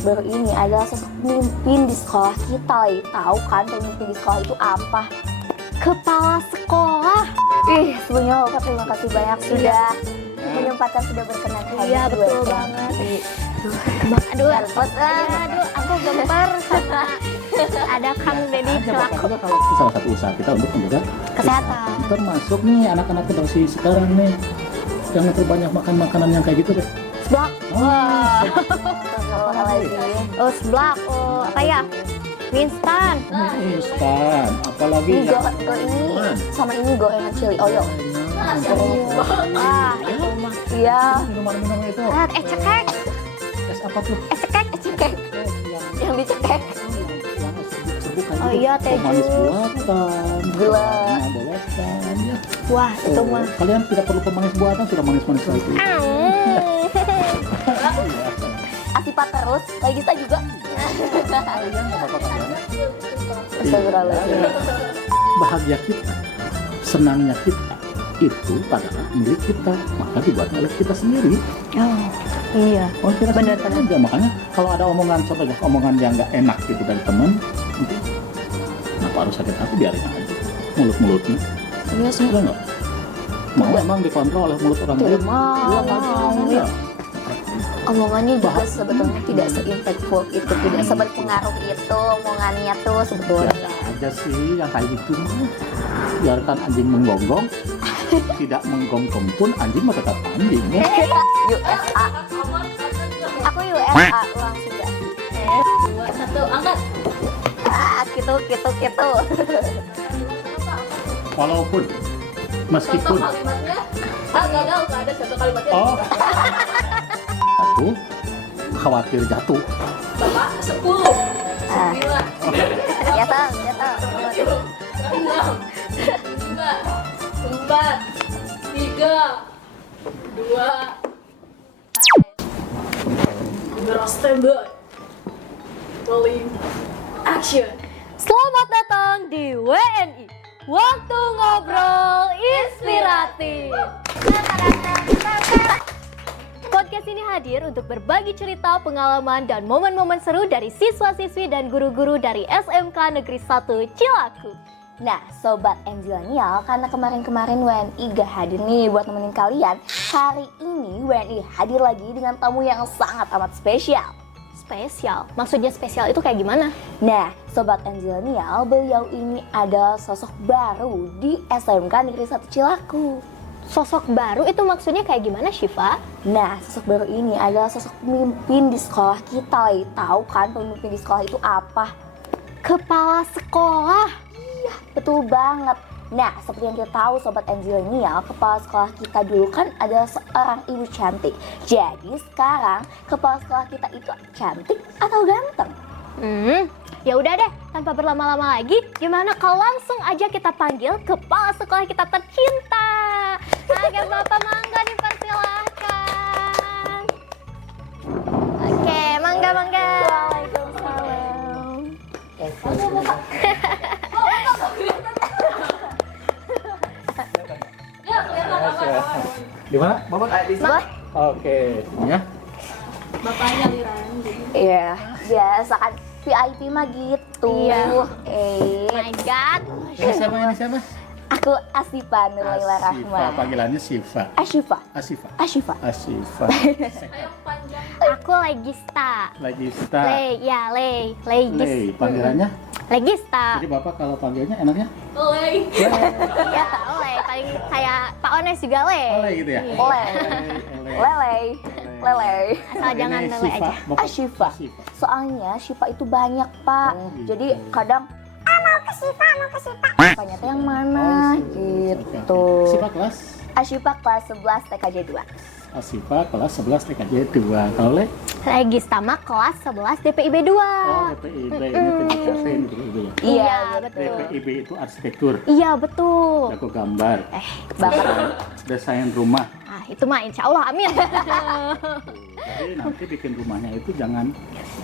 sosok baru ini adalah sosok pemimpin di sekolah kita. Tahu kan pemimpin di sekolah itu apa? Kepala sekolah. Sebelumnya Bapak terima kasih banyak sudah menyempatkan, sudah berkenan hadir. Iya betul banget. Aduh, aku gempar sama ada Kang Deddy selaku Kalau salah satu usaha kita untuk menjaga kesehatan. termasuk nih anak-anak generasi sekarang nih, jangan terbanyak makan makanan yang kayak gitu deh. Seblak. Wah. Oh, seblak. Oh, apa ya? Mie instan. Instan, apalagi Ini ini sama ini gorengan chili oil. Wah, itu mah. Iya. Minuman-minuman itu. Cekek. Es apa tuh? Cekek. Yang dicekek. Yang serbuk kayak Oh gitu. iya, teh Manis jus. buatan, Gula. buatan ya. Wah, itu mah. Kalian tidak perlu pemanis buatan, sudah manis-manis lagi. Asipa terus, lagi kita juga. Kalian nggak apa-apa kalian. Astagfirullahaladzim. Bahagia kita, senangnya kita itu adalah milik kita, maka dibuat oleh kita sendiri. Oh, iya. Oh, kita Benar, sendiri aja. Makanya kalau ada omongan, contohnya omongan yang nggak enak gitu dari teman, itu kenapa harus sakit hati, biarin aja mulut-mulutnya. Iya sih. Udah nggak? Mau emang dikontrol oleh mulut orang lain? Tidak mau. Iya. Omongannya juga sebetulnya tidak se-impactful itu, tidak seberpengaruh itu omongannya tuh sebetulnya. Biasa aja sih yang kayak gitu mah. Biarkan anjing menggonggong, tidak menggonggong pun anjing mah tetap anjing ya. USA. Aku USA langsung gak. 2, 1, angkat. Gitu. Walaupun meskipun Gagal, nggak ada satu kalimatnya. oh aku khawatir jatuh. Bapak 10, 9, Ya tahu. 6, 5, 4, 3, 2, Beras standby. Rolling action. Selamat datang di WNI, Waktu Ngobrol Inspiratif. Podcast ini hadir untuk berbagi cerita, pengalaman, dan momen-momen seru dari siswa-siswi dan guru-guru dari SMK Negeri 1 Cilaku. Nah, Sobat Enzilenial, karena kemarin-kemarin WNI gak hadir nih buat nemenin kalian, hari ini WNI hadir lagi dengan tamu yang sangat amat spesial. Spesial? Maksudnya spesial itu kayak gimana? Nah, Sobat Enzilenial, beliau ini adalah sosok baru di SMK Negeri 1 Cilaku. Sosok baru itu maksudnya kayak gimana, Syifa? Nah, sosok baru ini adalah sosok pemimpin di sekolah kita. Tahu kan pemimpin di sekolah itu apa? Kepala sekolah. Iya, betul banget. Nah, seperti yang kita tahu Sobat Enzilenial, kepala sekolah kita dulu kan adalah seorang ibu cantik. Jadi sekarang kepala sekolah kita itu cantik atau ganteng? Ya udah deh, tanpa berlama-lama lagi, gimana kalau langsung aja kita panggil kepala sekolah kita tercinta. Agar Bapak mangga dipersilahkan. Oke, mangga. Waalaikumsalam. Di mana? Bapak? Oke, ya. Bapaknya Liran. Iya, biasa kan VIP mah gitu. Iya. Eh, My God. Ini siapa? aku Asifa Nurlaila Asifa, Rahma. panggilannya Sifa. Asyifa. Asifa. Aku Legista. Lagi sta. Legis. Lei, panggilannya. Legista. Jadi Bapak kalau panggilnya enaknya? Oleh. Ya, oleh. Paling kayak Pak Ones juga le. Oleh gitu ya? Oleh. Lele. Asal jangan Ini lele Sifa, aja. Bapak. Asyifa. Sifa. Soalnya Syifa itu banyak, Pak. Oh, gitu. Jadi kadang mau ke Syifa. Tanya teh yang mana gitu. Sifa kelas? Asyifa kelas 11 TKJ 2. Asifa kelas 11 TKJ 2. Kalau Le? Legista mah kelas 11 DPIB 2. Oh, DPIB ini PJKT ini DPIB ya? Iya, betul. DPIB itu arsitektur, Iya, betul. jago gambar, Bahkan desain rumah. Ah, itu mah insya Allah, amin. Jadi nanti bikin rumahnya itu jangan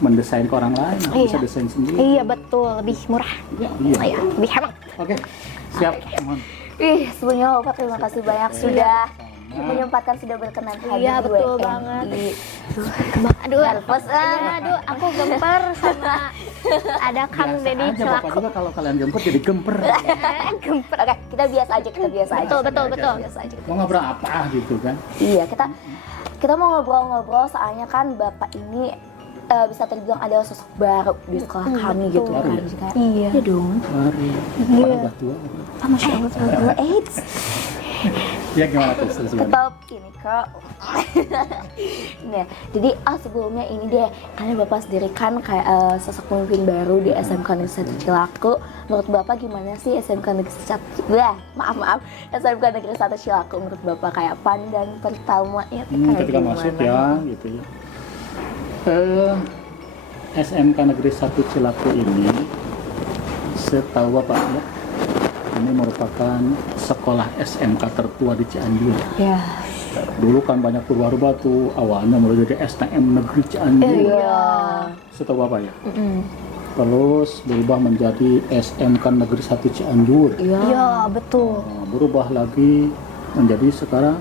mendesain ke orang lain, Iya. bisa desain sendiri. Iya, betul. Lebih murah. Iya. Iya, lebih hemat. Oke, siap. Mohon. sebelumnya Bapak terima kasih banyak sudah menyempatkan sudah berkenan hadir Iya, di betul WNI. banget. Aduh, Nervous, aduh, aku gemper sama ada Kang Biasa Deddy aja Bapak Celaku. juga kalau kalian jemput jadi gemper. Gemper. Oke, kita biasa aja, kita biasa aja. Betul, betul, betul. Biasa aja. Mau ngobrol apa gitu kan? Iya, kita mau ngobrol-ngobrol soalnya kan Bapak ini bisa terbilang adalah sosok baru di sekolah kami gitu Baru kan. ya? Jika- Iya. Iya dong. Mari. Iya. Udah tua. Ah, Masya Allah, gue AIDS. Ya gimana tuh sesuatu? Tetap ini kak. Nah, jadi sebelumnya ini deh, karena Bapak sendiri kan kayak sosok pemimpin baru di SMK Negeri 1 Cilaku. Menurut Bapak gimana sih SMK Negeri 1? Maaf. SMK Negeri 1 Cilaku menurut Bapak kayak pandang pertama ya kayak Ketika gimana? masuk ya gitu ya. SMK Negeri 1 Cilaku ini setahu Bapak ya, ini merupakan sekolah SMK tertua di Cianjur. Ya. Dulu kan banyak berubah-ubah tuh, awalnya mulai dari STM Negeri Cianjur. Iya. Setahu Bapak ya. Terus berubah menjadi SMK Negeri 1 Cianjur. Iya. Iya, betul. Nah, berubah lagi menjadi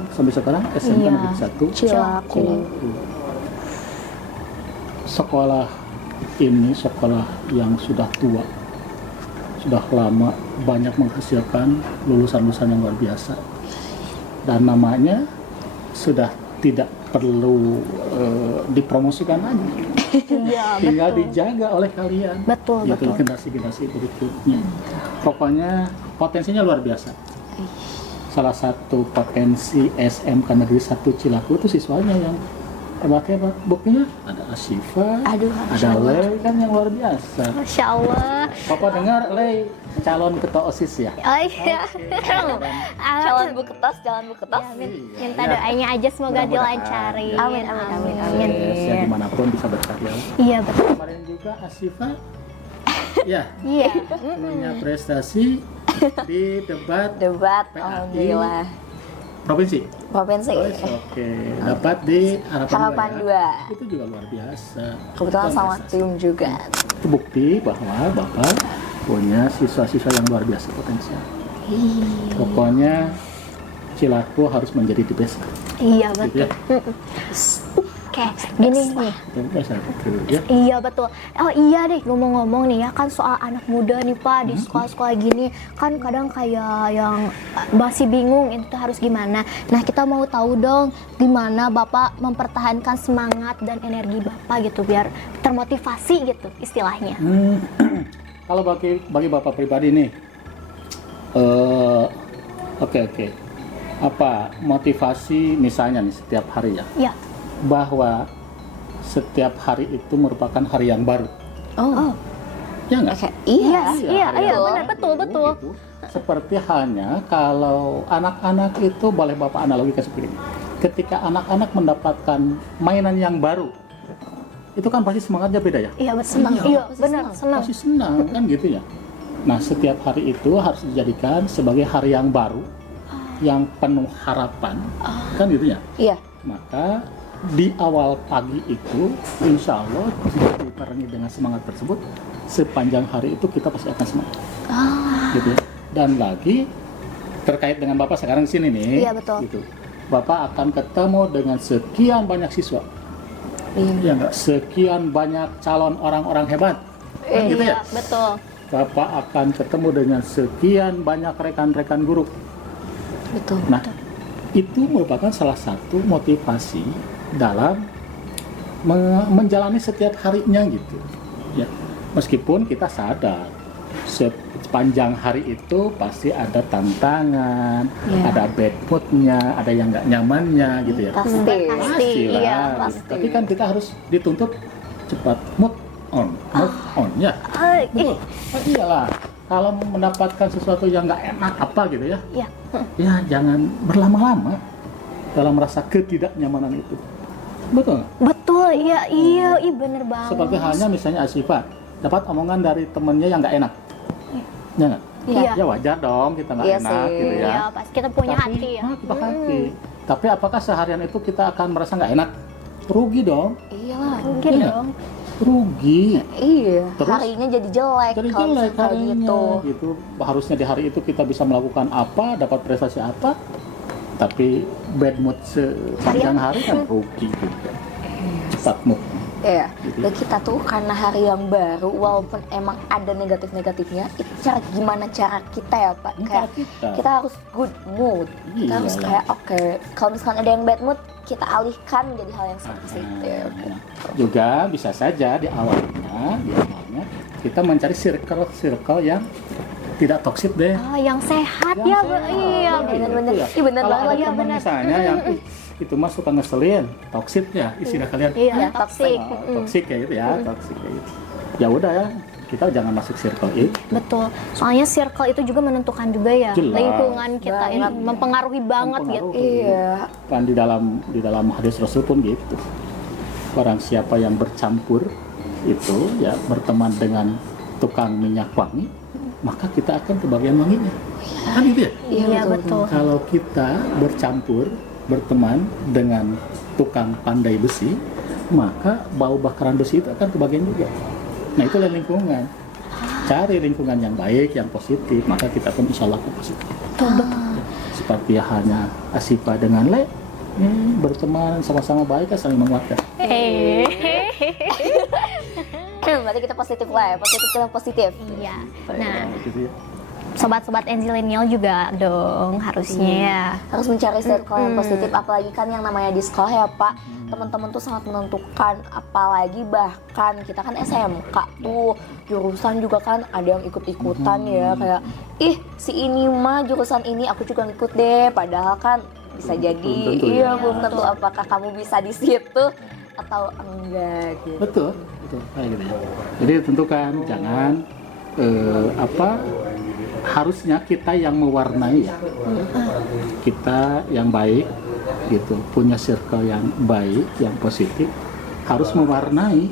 sampai sekarang SMK Iya. Negeri 1 Cilaku. Sekolah ini sekolah yang sudah tua, sudah lama, banyak menghasilkan lulusan-lulusan yang luar biasa, dan namanya sudah tidak perlu dipromosikan lagi, Iya, tinggal betul. dijaga oleh kalian. Betul, gitu, betul. generasi-generasi berikutnya. Pokoknya potensinya luar biasa. Salah satu potensi SMK Negeri 1 Cilaku itu siswanya yang hebat-hebat. Buktinya ada Asyifa, Aduh, ada Masya Allah. Lei kan yang luar biasa. Masya Allah. Papa dengar Lei calon ketua OSIS ya? Oh iya. Jalan bu kertas. Ya, minta Iya. doanya aja semoga Mudah-mudahan. dilancarin. Amin. Ya, dimanapun bisa berkarya. Iya, betul. Kemarin juga Asyifa ya Iya. punya prestasi di debat Debat, PAI. alhamdulillah. provinsi. Provinsi. Oke, dapat di Harapan dua ya. 2. Itu juga luar biasa. Kebetulan Itu sama prestasi. tim juga. Itu bukti bahwa Bapak punya siswa-siswa yang luar biasa potensial. Pokoknya Cilaku harus menjadi the best. Iya, Gitu ya. betul. Oke, gini nih. The best gitu ya. Iya betul. Oh iya deh, ngomong-ngomong nih ya kan soal anak muda nih Pak di sekolah-sekolah gini kan kadang kayak yang masih bingung itu tuh harus gimana. Nah kita mau tahu dong gimana Bapak mempertahankan semangat dan energi Bapak gitu biar termotivasi gitu istilahnya. Kalau bagi Bapak pribadi nih, oke. Apa motivasi misalnya nih setiap hari ya? Ya. Bahwa setiap hari itu merupakan hari yang baru. Oh. Ya nggak? Oke. Iya. Iya, hari yang benar, baru, betul. gitu. Seperti halnya kalau anak-anak itu boleh Bapak analogikan seperti ini. Ketika anak-anak mendapatkan mainan yang baru, itu kan pasti semangatnya beda ya? Iya betul. Senang. Iya, Pasti benar, senang. senang. Pasti senang kan gitu ya. Nah setiap hari itu harus dijadikan sebagai hari yang baru, yang penuh harapan, kan gitu ya. Iya. Maka di awal pagi itu, insya Allah jika dibarengi dengan semangat tersebut, sepanjang hari itu kita pasti akan semangat. Gitu ya. Dan lagi terkait dengan Bapak sekarang di sini nih, Iya, betul. gitu. Bapak akan ketemu dengan sekian banyak siswa, ya nggak? Sekian banyak calon orang-orang hebat, kan gitu ya. Iya, betul. Bapak akan ketemu dengan sekian banyak rekan-rekan guru. Betul. Nah, itu merupakan salah satu motivasi dalam menjalani setiap harinya gitu. Ya, meskipun kita sadar sepanjang hari itu pasti ada tantangan, Ya. ada bad moodnya, ada yang nggak nyamannya gitu ya. Pasti. Pasti, Pastilah, iya, gitu. pasti. Tapi kan kita harus dituntut cepat move on ya. Betul. Oh, iyalah. Kalau mendapatkan sesuatu yang nggak enak apa gitu ya, Iya. ya jangan berlama-lama dalam rasa ketidaknyamanan itu. Betul nggak? Betul, iya, bener banget. Seperti halnya misalnya Asyifa dapat omongan dari temennya yang nggak enak, ya nggak? Iya. Ya wajar dong kita nggak Iya enak sih. gitu ya. Iya, pasti kita punya hati ya. Kita hati. Tapi apakah seharian itu kita akan merasa nggak enak? Rugi dong, Iyalah. Mungkin Iya. dong. rugi. Iya. Terus? Harinya jadi jelek. Jadi kalau jelek misalnya harinya gitu. gitu. Harusnya di hari itu kita bisa melakukan apa, dapat prestasi apa, Tapi bad mood sepanjang hari kan rugi juga. Cepat mood. Iya, dan kita tuh karena hari yang baru, walaupun emang ada negatif-negatifnya, itu gimana cara kita ya Pak? Kayak kita harus good mood, kita harus kayak oke, kalau misalkan ada yang bad mood, kita alihkan menjadi hal yang positif. Juga bisa saja di awalnya kita mencari circle yang tidak toksik deh. Yang sehat ya, iya benar-benar. Iya benar banget lagi benar. Misalnya yang itu mah suka ngeselin, toksik ya istilah kalian. Iya, toksik. Toksik kayak gitu ya, toksik kayak gitu. Ya udah ya, kita jangan masuk circle itu. Betul. Soalnya circle itu juga menentukan juga ya. Jelas. Lingkungan kita ini mempengaruhi banget gitu. Iya. Kan di dalam hadis Rasul pun gitu. Barang siapa yang bercampur itu ya berteman dengan tukang minyak wangi, maka kita akan kebagian wanginya. Kan gitu ya? Iya, betul. Kalau kita bercampur berteman dengan tukang pandai besi, maka bau bakaran besi itu akan kebagian juga. Nah itulah lingkungan. Cari lingkungan yang baik, yang positif, maka kita pun insya Allah positif. Seperti halnya Asifa dengan Le, berteman sama-sama baik, saling menguatkan. Berarti kita positif lah ya, positif kita positif. Iya. Nah, sobat-sobat Enzilenial juga dong harusnya ya. Harus mencari circle yang positif, apalagi kan yang namanya di sekolah ya Pak, teman-teman tuh sangat menentukan, apalagi bahkan kita kan SMK tuh, jurusan juga kan ada yang ikut-ikutan ya, kayak si ini mah jurusan ini aku juga ngikut deh, padahal kan bisa jadi belum tentu apakah kamu bisa di situ atau enggak gitu. Betul kayak gitu ya. Jadi tentukan jangan harusnya kita yang mewarnai ya. Kita yang baik gitu, punya circle yang baik, yang positif, harus mewarnai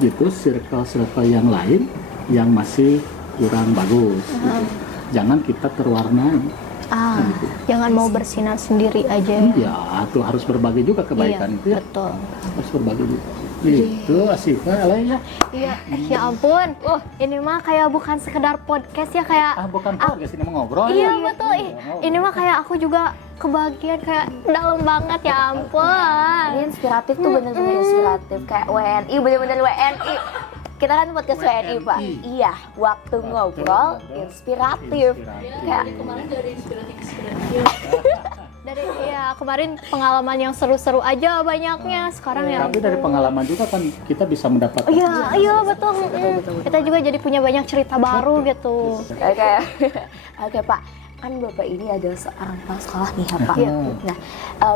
gitu circle-circle yang lain yang masih kurang bagus. Gitu. Jangan kita terwarnai. Gitu. Jangan mau bersinar sendiri aja. Iya, tuh harus berbagi juga kebaikan itu ya. Betul. Harus berbagi juga. Itu Asifa, ya. Iya, ya ampun. Ini mah kayak bukan sekedar podcast ya, kayak bukan podcast, ini mau ngobrol. Iya, betul. Ini mah kayak aku juga kebagian kayak dalam banget, ya ampun. Ini inspiratif tuh, bener-bener inspiratif, kayak WNI, bener-bener WNI. Kita kan podcast WNI Pak. Iya, waktu ngobrol inspiratif. Kayak Kemarin dari inspiratif. Dari kemarin pengalaman yang seru-seru aja banyaknya. Sekarang ya. Tapi dari pengalaman juga kan kita bisa mendapatkan. Iya betul. Kita juga jadi punya banyak cerita baru gitu. Oke Pak, kan Bapak ini adalah seorang kepala sekolah nih ya Pak. Nah,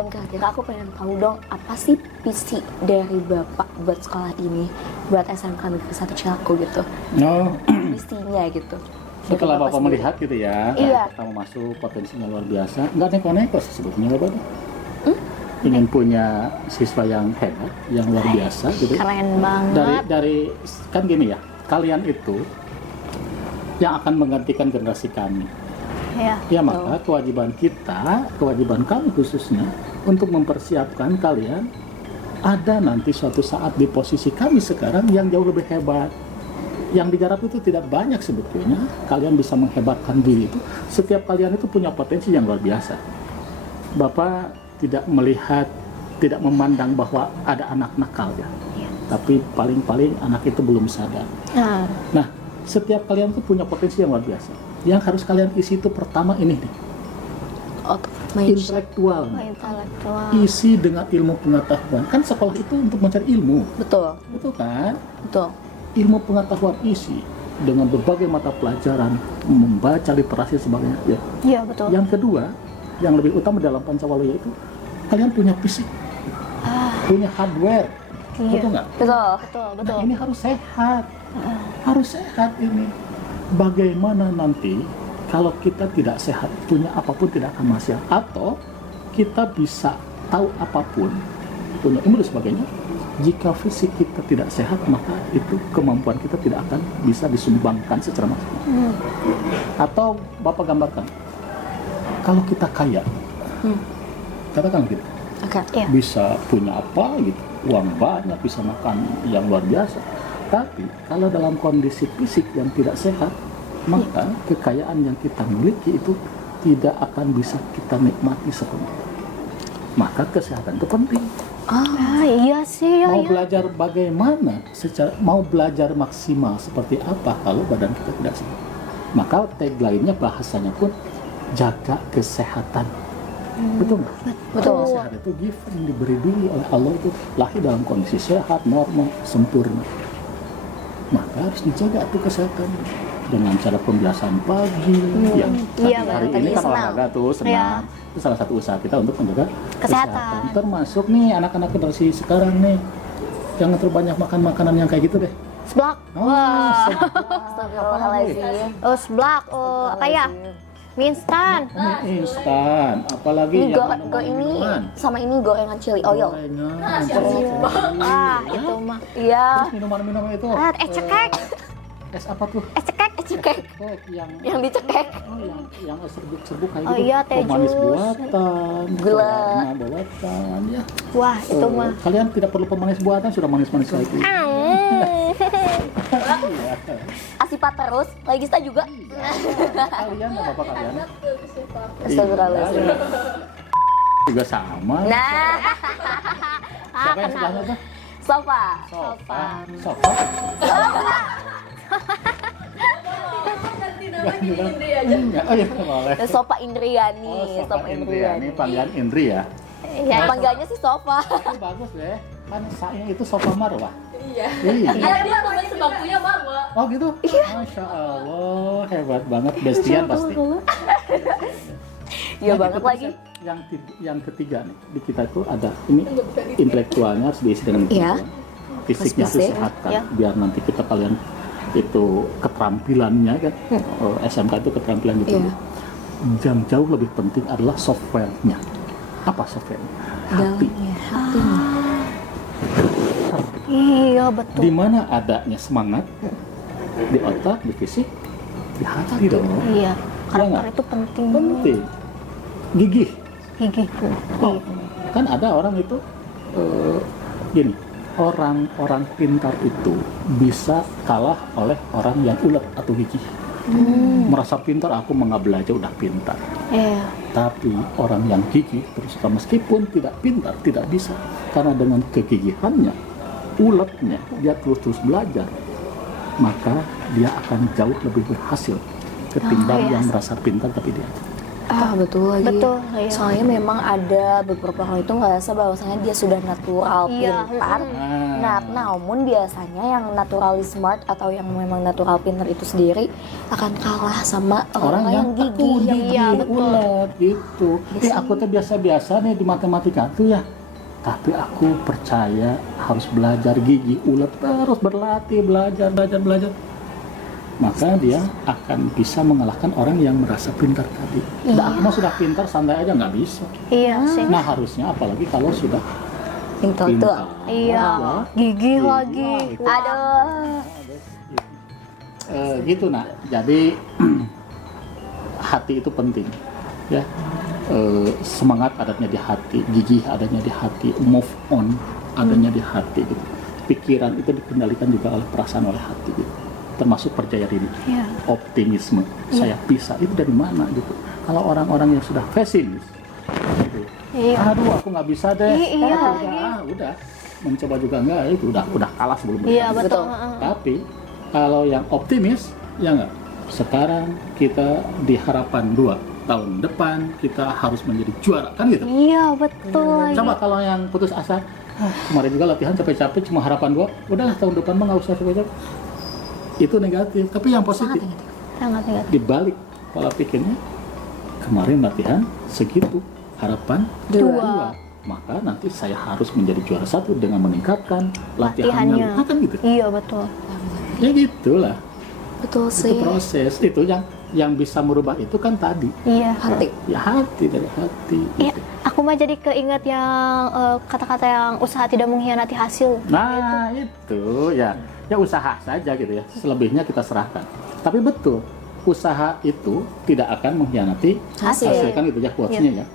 kira-kira aku pengen tahu dong, apa sih visi dari Bapak buat sekolah ini, buat SMK Negeri 1 Cilaku gitu? Visinya gitu. Setelah Bapak melihat gitu ya, pertama masuk potensinya luar biasa, nggak neko-neko sih sebetulnya Bapak. Ingin punya siswa yang hebat, yang luar biasa gitu. Keren banget. Dari kan gini ya, kalian itu yang akan menggantikan generasi kami. Ya maka kewajiban kami khususnya untuk mempersiapkan kalian ada nanti suatu saat di posisi kami sekarang yang jauh lebih hebat. Yang digarap itu tidak banyak sebetulnya. Kalian bisa menghebatkan diri itu. Setiap kalian itu punya potensi yang luar biasa. Bapak tidak memandang bahwa ada anak nakal ya. Tapi paling-paling anak itu belum sadar. Nah, setiap kalian itu punya potensi yang luar biasa. Yang harus kalian isi itu pertama ini nih. Intelektual. Isi dengan ilmu pengetahuan. Kan sekolah itu untuk mencari ilmu. Betul kan? Betul. Ilmu pengetahuan isi dengan berbagai mata pelajaran, membaca literasi sebagainya. Iya betul. Yang kedua, yang lebih utama dalam Pancawalaya itu, kalian punya fisik, punya hardware, betul nggak? Betul. Nah, ini harus sehat ini. Bagaimana nanti kalau kita tidak sehat, punya apapun tidak akan masalah, atau kita bisa tahu apapun, punya ilmu dan sebagainya. Jika fisik kita tidak sehat, maka itu kemampuan kita tidak akan bisa disumbangkan secara maksimal. Atau Bapak gambarkan, kalau kita kaya, katakan gitu, bisa punya apa gitu, uang banyak, bisa makan yang luar biasa. Tapi kalau dalam kondisi fisik yang tidak sehat, maka kekayaan yang kita miliki itu tidak akan bisa kita nikmati sepenuhnya. Maka kesehatan itu penting. Iya sih, Mau ya. belajar bagaimana, mau belajar maksimal seperti apa kalau badan kita tidak sehat. Maka tagline-nya bahasanya pun jaga kesehatan. Betul nggak? Betul. Sehat itu given, diberi dulu oleh Allah, itu lahir dalam kondisi sehat, normal, sempurna. Maka harus dijaga tuh kesehatan dengan cara pembiasaan pagi, yang Iya, hari benar. ini kan Senam. olahraga tuh senam. Iya. Itu salah satu usaha kita untuk menjaga Kesehatan. Termasuk nih anak-anak generasi sekarang nih, jangan terbanyak makan makanan yang kayak gitu deh. Seblak. Oh, Wah. Astagfirullahaladzim. Oh, seblak. Oh, apa ya? Mie instan. Mie instan, apalagi Ini yang ini minuman. sama ini gorengan chili oil. Gorengan, Ah, itu mah. Iya. Terus minuman-minuman itu. Es cekek. Es apa tuh? Es cekek. Cekek. Yang dicekek. Yang serbuk-serbuk kayak Oh gitu. iya, teh Manis jus. buatan, Gula. warna buatan, ya. Wah, itu mah. Kalian tidak perlu pemanis buatan, sudah manis-manis lagi. Iya. Asipat terus, Legista juga. Kalian nggak apa-apa kalian. Astagfirullahaladzim. Iya. Juga sama. Nah, Siapa yang sebelahnya tuh? sofa. Sofa. Sofa. Enggak. Oh iya, boleh. Sofa Indriani. Oh, Sofa Sofa Indriani, panggilan Indri ya. Iya. Panggilannya sih sofa. Itu bagus deh. Kan saya itu Sofa Marwah. Iya. Iya. Dia teman sebangkunya Marwa. Oh gitu? Masya Allah, hebat banget. Bestian pasti. Iya Nah, banget itu lagi. Yang ketiga nih, di kita itu ada ini intelektualnya harus diisi dengan Iya. fisiknya harus Fisik, sehat kan, ya. biar nanti kita kalian itu keterampilannya kan, SMK itu keterampilan gitu. Iya. Yang jauh lebih penting adalah softwarenya. Apa softwarenya? Hati. Iya, betul. Di mana adanya semangat? Di otak, di fisik, di hati dong. Iya. Karakter nggak? itu penting. Penting. Gigih. Gigi. Oh, kan ada orang itu gini, orang pintar itu bisa kalah oleh orang yang ulet atau gigih. Merasa pintar, aku nggak belajar udah pintar. Iya. Tapi orang yang gigih terus meskipun tidak pintar tidak bisa, karena dengan kegigihannya, uletnya, dia terus belajar, maka dia akan jauh lebih berhasil ketimbang iya. yang merasa pintar tapi dia. Betul lagi. Betul, iya. Soalnya memang ada beberapa orang itu ngerasa bahwasanya dia sudah natural Iya, pintar. Nah, namun biasanya yang naturally smart atau yang memang natural pintar itu sendiri akan kalah sama orang yang gigih. Iya, betul. Ulet gitu. Aku tuh biasa-biasa nih di matematika tuh ya. Tapi aku percaya harus belajar gigih, ulet, terus berlatih, belajar. Maka dia akan bisa mengalahkan orang yang merasa pintar tadi. Nah, aku mah sudah pintar, santai aja nggak bisa. Iya sih. Nah, harusnya apalagi kalau sudah Pintar. pintar. Iya. Ya. Gigi lagi. Gitu. Aduh. Gitu nak. Jadi hati itu penting, ya. Semangat adanya di hati, gigih adanya di hati, move on adanya di hati gitu. Pikiran itu dikendalikan juga oleh perasaan, oleh hati gitu. Termasuk percaya diri, Iya. optimisme. Saya bisa itu dari mana gitu. Kalau orang-orang yang sudah pesimis, gitu, Iya. aduh aku nggak bisa deh. Iya, Udah mencoba juga enggak, itu udah kalah sebelum Iya, bertanding. betul. Tapi kalau yang optimis, ya enggak. Sekarang kita di harapan 2 tahun depan kita harus menjadi juara, kan gitu. Iya, betul lagi. Coba kalau yang putus asa, kemarin juga latihan capek-capek cuma harapan 2, udahlah tahun depan mah nggak usah capek-capek. Itu negatif. Tapi yang positif, Sangat negatif. dibalik pola pikirnya, kemarin latihan segitu, harapan 2. Maka nanti saya harus menjadi juara 1 dengan meningkatkan latihannya. Latihannya. Nah, kan gitu. Iya, betul. Ya gitulah. Betul Itu sih. proses. Itu yang bisa merubah itu kan tadi. Iya. Hati. Ya hati, dari hati. Iya, gitu. aku mah jadi keinget yang kata-kata yang usaha tidak mengkhianati hasil. Nah, itu ya usaha saja gitu ya. Selebihnya kita serahkan. Tapi betul, usaha itu tidak akan mengkhianati Hasil. kan gitu ya quotes-nya ya.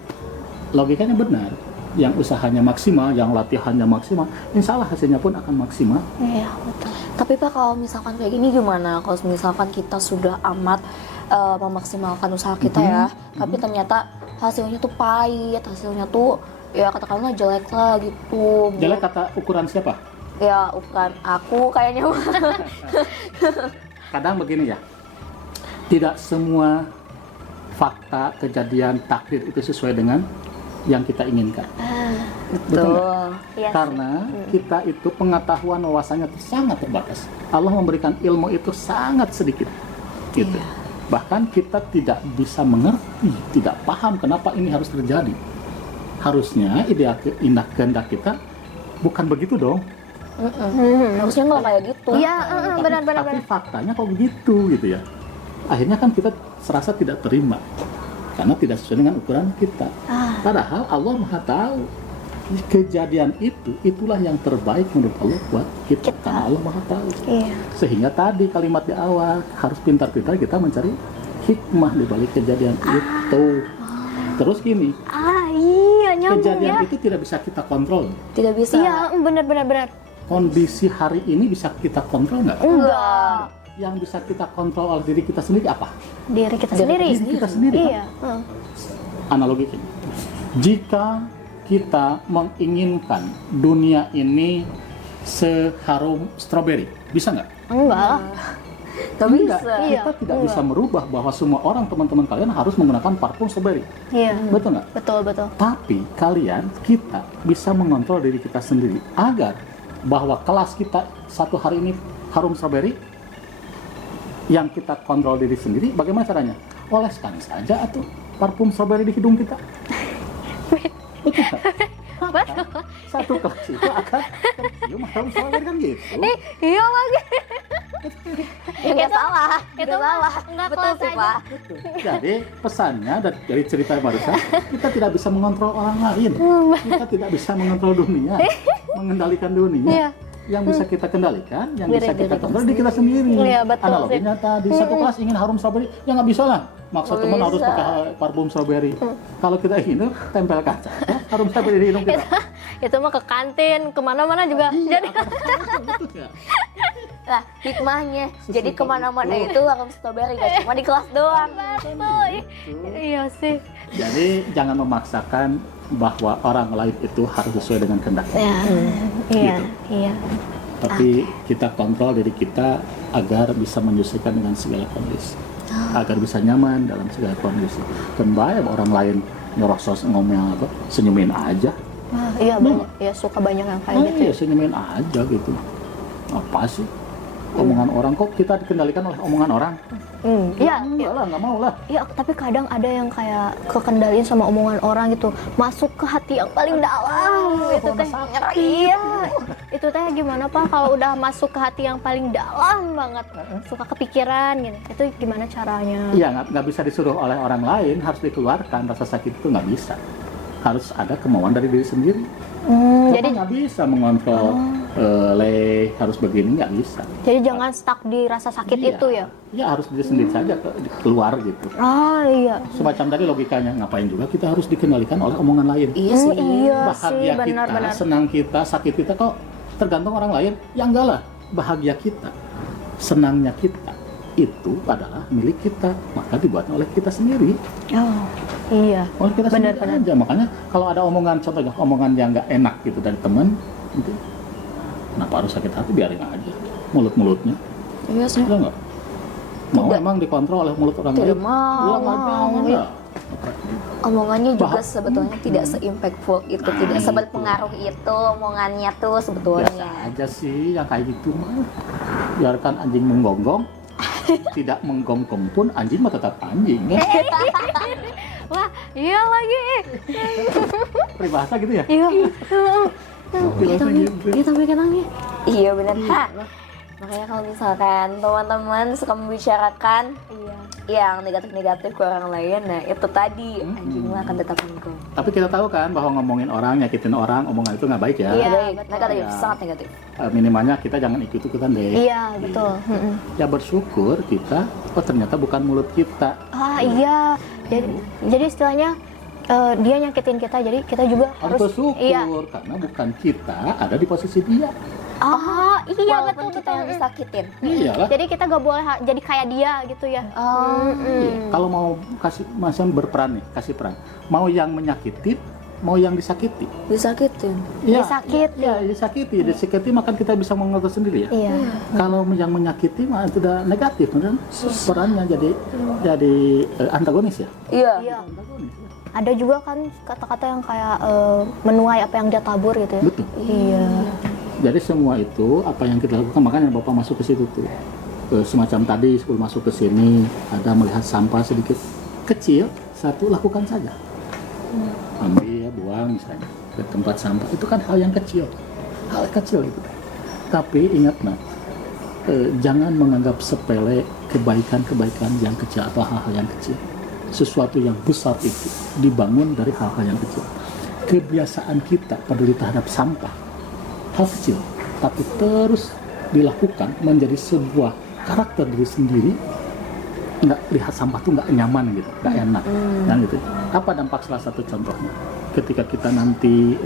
Logikanya benar. yang usahanya maksimal, yang latihannya maksimal, insya Allah hasilnya pun akan maksimal. Iya, betul. Tapi Pak, kalau misalkan kayak gini gimana? Kalau misalkan kita sudah amat memaksimalkan usaha kita ya, tapi ternyata hasilnya tuh pahit, hasilnya tuh ya katakanlah jelek lah gitu. Jelek kata ukuran siapa? Ya ukuran aku kayaknya. Kadang begini ya, tidak semua fakta kejadian takdir itu sesuai dengan yang kita inginkan. Betul nggak? Iya sih. Karena kita itu pengetahuan wawasannya itu sangat terbatas. Allah memberikan ilmu itu sangat sedikit, gitu. Bahkan kita tidak bisa mengerti, tidak paham kenapa ini harus terjadi. Harusnya ideal indah kehendak kita bukan begitu dong. Harusnya nggak kayak gitu. Iya, benar. Tapi faktanya kok begitu gitu ya. Akhirnya kan kita serasa tidak terima karena tidak sesuai dengan ukuran kita. Padahal Allah Maha tahu kejadian itulah yang terbaik menurut Allah buat kita. Karena Allah Maha tahu. Iya. Sehingga tadi kalimat di awal harus pintar-pintar kita mencari hikmah di balik kejadian itu. Terus gini, Iya, nyambung kejadian ya. itu tidak bisa kita kontrol. Tidak bisa. Iya, benar. Kondisi hari ini bisa kita kontrol nggak? Enggak. Yang bisa kita kontrol oleh diri kita sendiri apa? Diri kita sendiri. Diri kita sendiri kan? Iya. Analogi ini. Jika kita menginginkan dunia ini seharum stroberi, bisa nggak? Enggak lah. Nggak bisa. Iya, Kita tidak bisa merubah bahwa semua orang teman-teman kalian harus menggunakan parfum stroberi. Iya. Betul nggak? Betul. Tapi kita bisa mengontrol diri kita sendiri agar bahwa kelas kita satu hari ini harum stroberi, yang kita kontrol diri sendiri. Bagaimana caranya? Oleskan saja atau parfum stroberi di hidung kita. Betul nggak? Maka satu kelas itu akan tercium harum stroberi kan gitu. Iya lagi. Ya, nggak salah. itu Nggak salah. nggak Betul kelas sih aja. Pak. Betul. Jadi pesannya dari cerita barusan, kita tidak bisa mengontrol orang lain. Kita tidak bisa mengontrol dunia, mengendalikan dunia. Iya. Yang bisa kita kendalikan, yang Diri bisa kita kita kontrol diri kita sendiri. Iya, betul Analoginya tadi satu kelas ingin harum strawberry, ya nggak bisa lah. Maksud teman harus bisa. pakai parfum strawberry. Kalau kita ingin tempel kaca, ya, harum strawberry di hidung kita. Itu mah ke kantin, kemana-mana juga. Jadi Betul nggak? Nah, hikmahnya. Sesuai Jadi kemana-mana itu. itu harum strawberry, gak cuma di kelas doang. betul. Iya sih. Jadi jangan memaksakan bahwa orang lain itu harus sesuai dengan kehendak. Ya. Iya. Gitu. Iya. Tapi kita kontrol diri kita agar bisa menyesuaikan dengan segala kondisi, agar bisa nyaman dalam segala kondisi. Dan banyak orang lain nyerocos ngomel apa, senyumin aja. Iya banyak. Ya suka banyak yang kayak gitu. Ya senyumin aja gitu. Apa sih? Omongan orang, kok kita dikendalikan oleh omongan orang? Iya. Enggak lah, nggak mau lah. Iya, tapi kadang ada yang kayak kekendaliin sama omongan orang gitu, masuk ke hati yang paling dalam. Itu teh, iya. Itu teh gimana Pak kalau udah masuk ke hati yang paling dalam banget, suka kepikiran gitu. Itu gimana caranya? Iya, nggak bisa disuruh oleh orang lain, harus dikeluarkan. Rasa sakit itu nggak bisa. Harus ada kemauan dari diri sendiri. Jadi Nggak bisa mengontrol harus begini, nggak bisa. jadi jangan stuck di rasa sakit Iya. itu ya. Ya harus diri sendiri saja keluar gitu. Oh iya. Semacam tadi logikanya, ngapain juga kita harus dikendalikan oleh omongan lain. Iya sih. Iya Bahagia sih, kita, benar-benar. senang kita, sakit kita kok tergantung orang lain? Ya enggak lah. Bahagia kita, senangnya kita itu adalah milik kita, maka dibuat oleh kita sendiri. Oh iya. Oleh kita sendiri Benar-benar. aja. Makanya kalau ada omongan, contohnya omongan yang nggak enak gitu dari teman, gitu, kenapa harus sakit hati? Biarin aja mulut-mulutnya. Iya sih. Ya nggak? Mau emang dikontrol oleh mulut orang Tidak lain? mau. Ya, nggak mau. Ya. Omongannya juga Bah- sebetulnya tidak se-impactful itu, tidak itu. seberpengaruh itu omongannya tuh Biasa sebetulnya. aja sih yang kayak gitu mah. Biarkan anjing menggonggong, tidak menggonggong pun anjing mah tetap anjing ya. Wah iya lagi. Peribahasa gitu ya? Iya. Peribahasa gitu. Iya tapi katanya. Iya benar. Makanya kalau misalkan teman-teman suka membicarakan yang negatif-negatif ke orang lain, nah itu tadi anjing mah akan tetap menggonggong. Tapi kita tahu kan bahwa ngomongin orang, nyakitin orang, omongan itu nggak baik ya. Iya, Baik, betul. negatif, Ya. sangat negatif. Minimalnya kita jangan ikut-ikutan deh. Iya betul. Ya bersyukur kita, oh ternyata bukan mulut kita. Ah iya. Jadi istilahnya dia nyakitin kita, jadi kita juga Harus bersyukur iya. karena bukan kita ada di posisi dia. Oh, iya Walaupun betul kita yang betul. disakitin. Iyalah. Jadi kita gak boleh jadi kayak dia gitu ya. Oh. Iya. Kalau mau kasih macam berperan nih, kasih peran. Mau yang menyakitin, mau yang disakiti. Disakitin. Iya. Disakiti. Iya, disakiti. Disakiti maka kita bisa mengatur sendiri ya. Iya. Kalau yang menyakiti mah tidak negatif, kan? Perannya jadi antagonis ya. Iya. Iya. Antagonis. Ya. Ada juga kan kata-kata yang kayak menuai apa yang dia tabur gitu ya. Betul. Iya. Jadi semua itu apa yang kita lakukan, makanya Bapak masuk ke situ tuh. Semacam tadi sebelum masuk ke sini ada melihat sampah sedikit kecil, satu lakukan saja. Ambil, buang misalnya ke tempat sampah. Itu kan hal yang kecil. Hal kecil itu. Tapi ingat nak, jangan menganggap sepele kebaikan-kebaikan yang kecil atau hal-hal yang kecil. Sesuatu yang besar itu dibangun dari hal-hal yang kecil. Kebiasaan kita peduli terhadap sampah, hal kecil, tapi terus dilakukan menjadi sebuah karakter diri sendiri. Nggak lihat sampah tuh nggak nyaman gitu, nggak enak, kan gitu. Apa dampak salah satu contohnya? Ketika kita nanti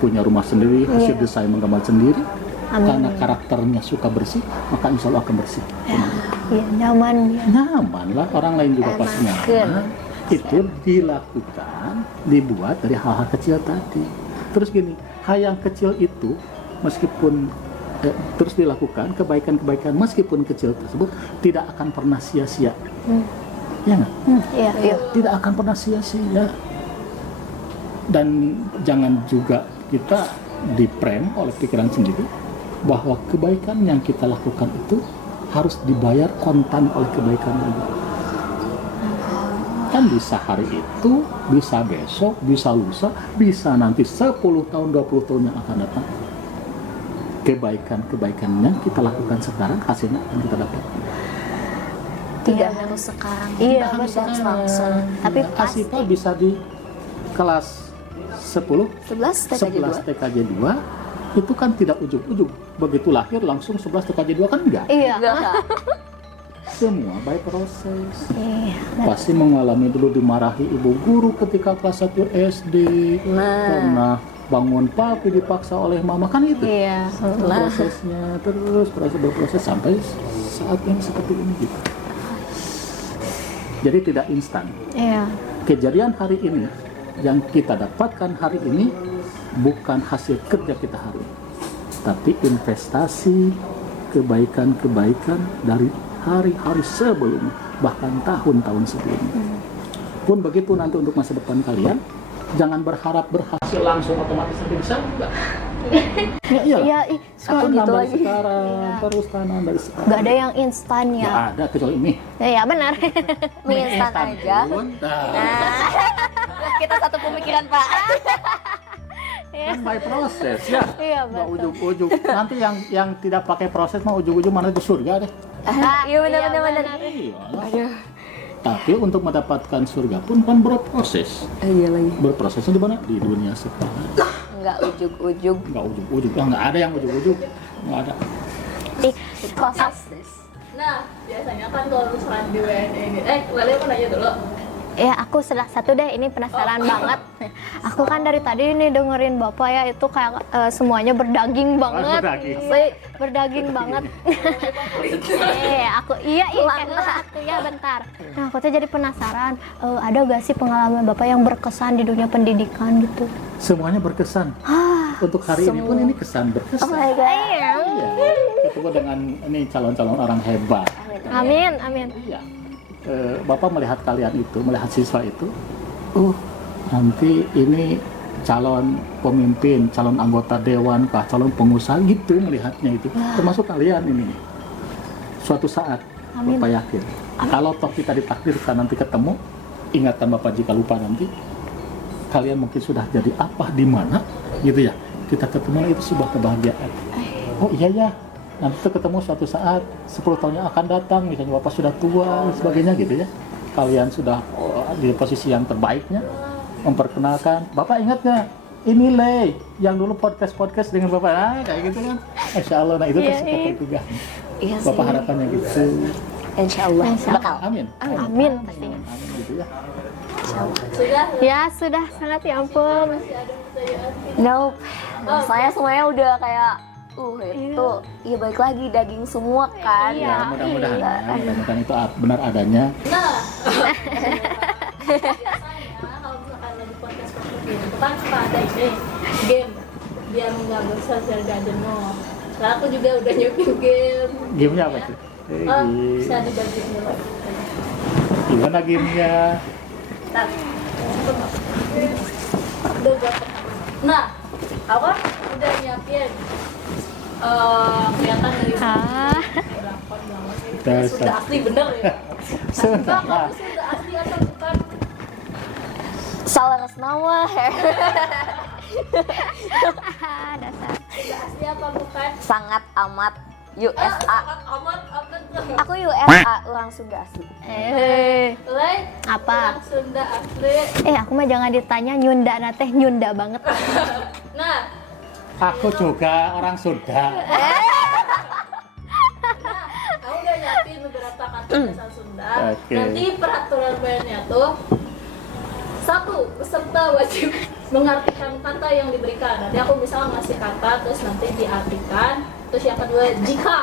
punya rumah sendiri, hasil desain menggambar sendiri, karena karakternya suka bersih, maka insya Allah akan bersih. Iya, nyaman. Ya. Nyaman lah, orang lain juga pasti nyaman. Itu dilakukan, dibuat dari hal-hal kecil tadi. Terus gini, hal yang kecil itu meskipun terus dilakukan, kebaikan-kebaikan meskipun kecil tersebut tidak akan pernah sia-sia. Ya nggak? Iya, iya. Tidak akan pernah sia-sia. Dan jangan juga kita diprem oleh pikiran sendiri bahwa kebaikan yang kita lakukan itu harus dibayar kontan oleh kebaikan itu. Kan bisa hari itu, bisa besok, bisa lusa, bisa nanti 10 tahun, 20 tahun yang akan datang. Kebaikan-kebaikan yang kita lakukan sekarang, hasilnya akan kita dapat. Tidak harus sekarang. Iya, harus betul. langsung. Tapi pasti Asifa bisa di kelas 10, 11 TKJ 2. 11 TKJ 2, itu kan tidak ujug-ujug. Begitu lahir langsung 11 TKJ 2 kan enggak. iya. Semua by proses. Iya. Pasti mengalami dulu dimarahi ibu guru ketika kelas 1 SD. Pernah bangun pagi dipaksa oleh mama, kan itu. Iya. Prosesnya terus berproses sampai saat yang seperti ini gitu. Jadi tidak instan. Iya. Kejadian hari ini yang kita dapatkan hari ini bukan hasil kerja kita hari ini, tapi investasi kebaikan-kebaikan dari hari-hari sebelumnya, bahkan tahun-tahun sebelumnya. Pun begitu nanti untuk masa depan kalian, jangan berharap berhasil langsung otomatis nanti bisa, enggak. Iya, Tanam gitu dari lagi. sekarang, terus tanam dari sekarang. Gak ada yang instan Nggak ya. ada kecuali ini. Iya, benar. Mie instan aja. pun, nah, Kita satu pemikiran, Pak. kan by proses ya. Iya, Nggak betul. ujuk-ujuk. Nanti yang tidak pakai proses mah ujuk-ujuk mana ke surga deh. Iya benar. Iyalah. Tapi untuk mendapatkan surga pun kan berproses. Iya lagi. Berprosesnya di mana? Di dunia sekarang. Enggak ujug-ujug. Nggak ujuk-ujuk. Nggak ada yang ujuk-ujuk. Nggak ada. Proses. Nah, biasanya kan kalau misalnya di WNA ini, kalian mau nanya dulu. Ya, aku salah satu deh, ini penasaran banget. Aku kan dari tadi ini dengerin Bapak ya, itu kayak semuanya berdaging banget. berdaging. Berdaging banget. Iya, aku ya bentar. Nah, aku tuh jadi penasaran, ada gak sih pengalaman Bapak yang berkesan di dunia pendidikan gitu? Semuanya berkesan. Untuk hari ini pun ini kesan berkesan. Oh my god. Iya. Ketemu dengan ini calon-calon orang hebat. Amin, amin. Iya. Bapak melihat kalian itu, melihat siswa itu, nanti ini calon pemimpin, calon anggota dewan, kah, calon pengusaha gitu melihatnya itu. Termasuk kalian ini. Suatu saat, Amin. Bapak yakin. Kalau toh kita ditakdirkan nanti ketemu, ingatkan Bapak jika lupa nanti, kalian mungkin sudah jadi apa, di mana, gitu ya. Kita ketemu itu sebuah kebahagiaan. Oh iya ya, nanti tuh ketemu suatu saat 10 tahun yang akan datang, misalnya Bapak sudah tua dan sebagainya gitu ya. Kalian sudah di posisi yang terbaiknya, memperkenalkan, Bapak ingat nggak? Ini Lei yang dulu podcast dengan Bapak, kayak gitu kan. Insya Allah, nah itu kan seperti itu kan. Iya sih. Bapak harapannya gitu. Insya Allah. Insya Allah. Bakal. Amin. Amin pastinya. Amin gitu ya. Masya Allah. Sudah? Ya sudah sangat ya ampun. Masih ada pertanyaan? Nope. Saya semuanya udah kayak itu ya baik lagi daging semua kan. Iya. Ya, mudah-mudahan ya, mudah-mudahan itu benar adanya. Nah, biasanya kalau misalkan lagi podcast seperti itu kan suka ada ini game biar nggak bosan biar nggak jenuh. Nah aku juga udah nyiapin game. Gamenya apa tuh? Bisa dibagi dulu. Gimana gamenya? Ntar, udah berapa? Nah, apa? Udah nyiapin. Kelihatan dari belakang Dasar. sudah asli bener ya. Sebentar. Kamu sudah asli atau bukan? Salah nama. Dasar. Sudah asli apa bukan? Sangat amat USA. Sangat amat apa tuh? Aku USA orang Sunda asli. Like Apa? orang Sunda asli. Aku mah jangan ditanya nyunda teh nyunda banget. Nah, Aku juga orang Sunda. aku udah nyiapin beberapa kata bahasa Sunda. Oke. Nanti peraturan mainnya tuh satu, peserta wajib mengartikan kata yang diberikan. Nanti aku misalnya ngasih kata, terus nanti diartikan. Terus yang kedua, jika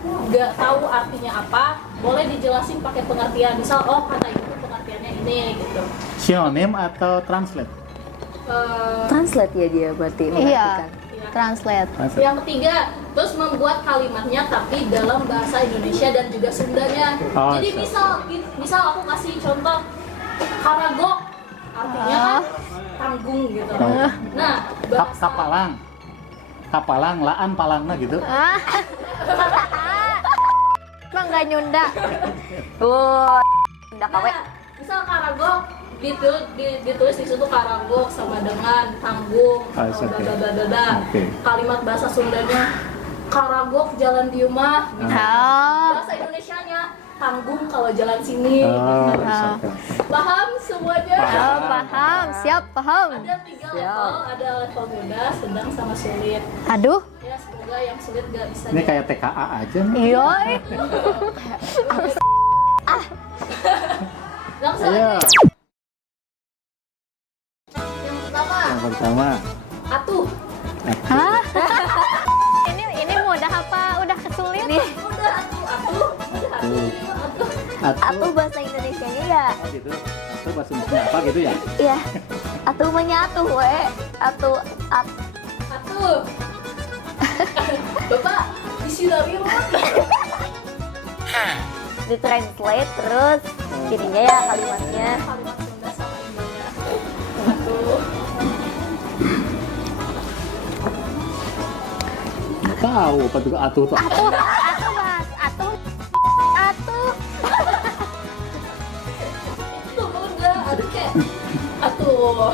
nggak tahu artinya apa, boleh dijelasin pakai pengertian. Misal, oh kata itu pengertiannya ini, gitu. Sinonim atau translate? Translate ya dia berarti Iya. mengartikan. Translate. Translate. Yang ketiga, terus membuat kalimatnya tapi dalam bahasa Indonesia dan juga Sundanya. Oh, Jadi siap. misal aku kasih contoh karagok, artinya kan tanggung gitu. Oh. Nah, bahasa Kapalang. Kapalang, laan, palangna gitu. Emang nggak nyunda. Udah kawe. Nah, misal karagok ditulis di situ karagok sama dengan tanggung atau oke. dadadadada. Oke. Kalimat bahasa Sundanya karagok jalan di rumah. Gitu. Bahasa Indonesianya tanggung kalau jalan sini. Oh, Gitu. oke. Paham semuanya? Paham. Paham, siap paham. Ada 3 level, ada level mudah, sedang sama sulit. Aduh, Ya semoga yang sulit gak bisa. Ini kayak TKA aja nih. iya. Langsung Ayo, aja. Yang pertama, yang pertama. atuh. Hah? ini mudah apa? Udah kesulit? Udah atuh. Udah atuh. Atuh bahasa Indonesianya ya. Oh gitu. Atau bahasa Indonesia apa gitu ya? Iya. Atuh menyatu we. Atuh Atuh. Bapak, disinari mana? ditranslate terus jadinya ya kalimatnya. Kalimat Sunda sama Indonya. Atuh. Nggak tahu apa tuh atuh tuh. Atuh, Mas. Atuh. Itu enggak, atuh kayak atuh.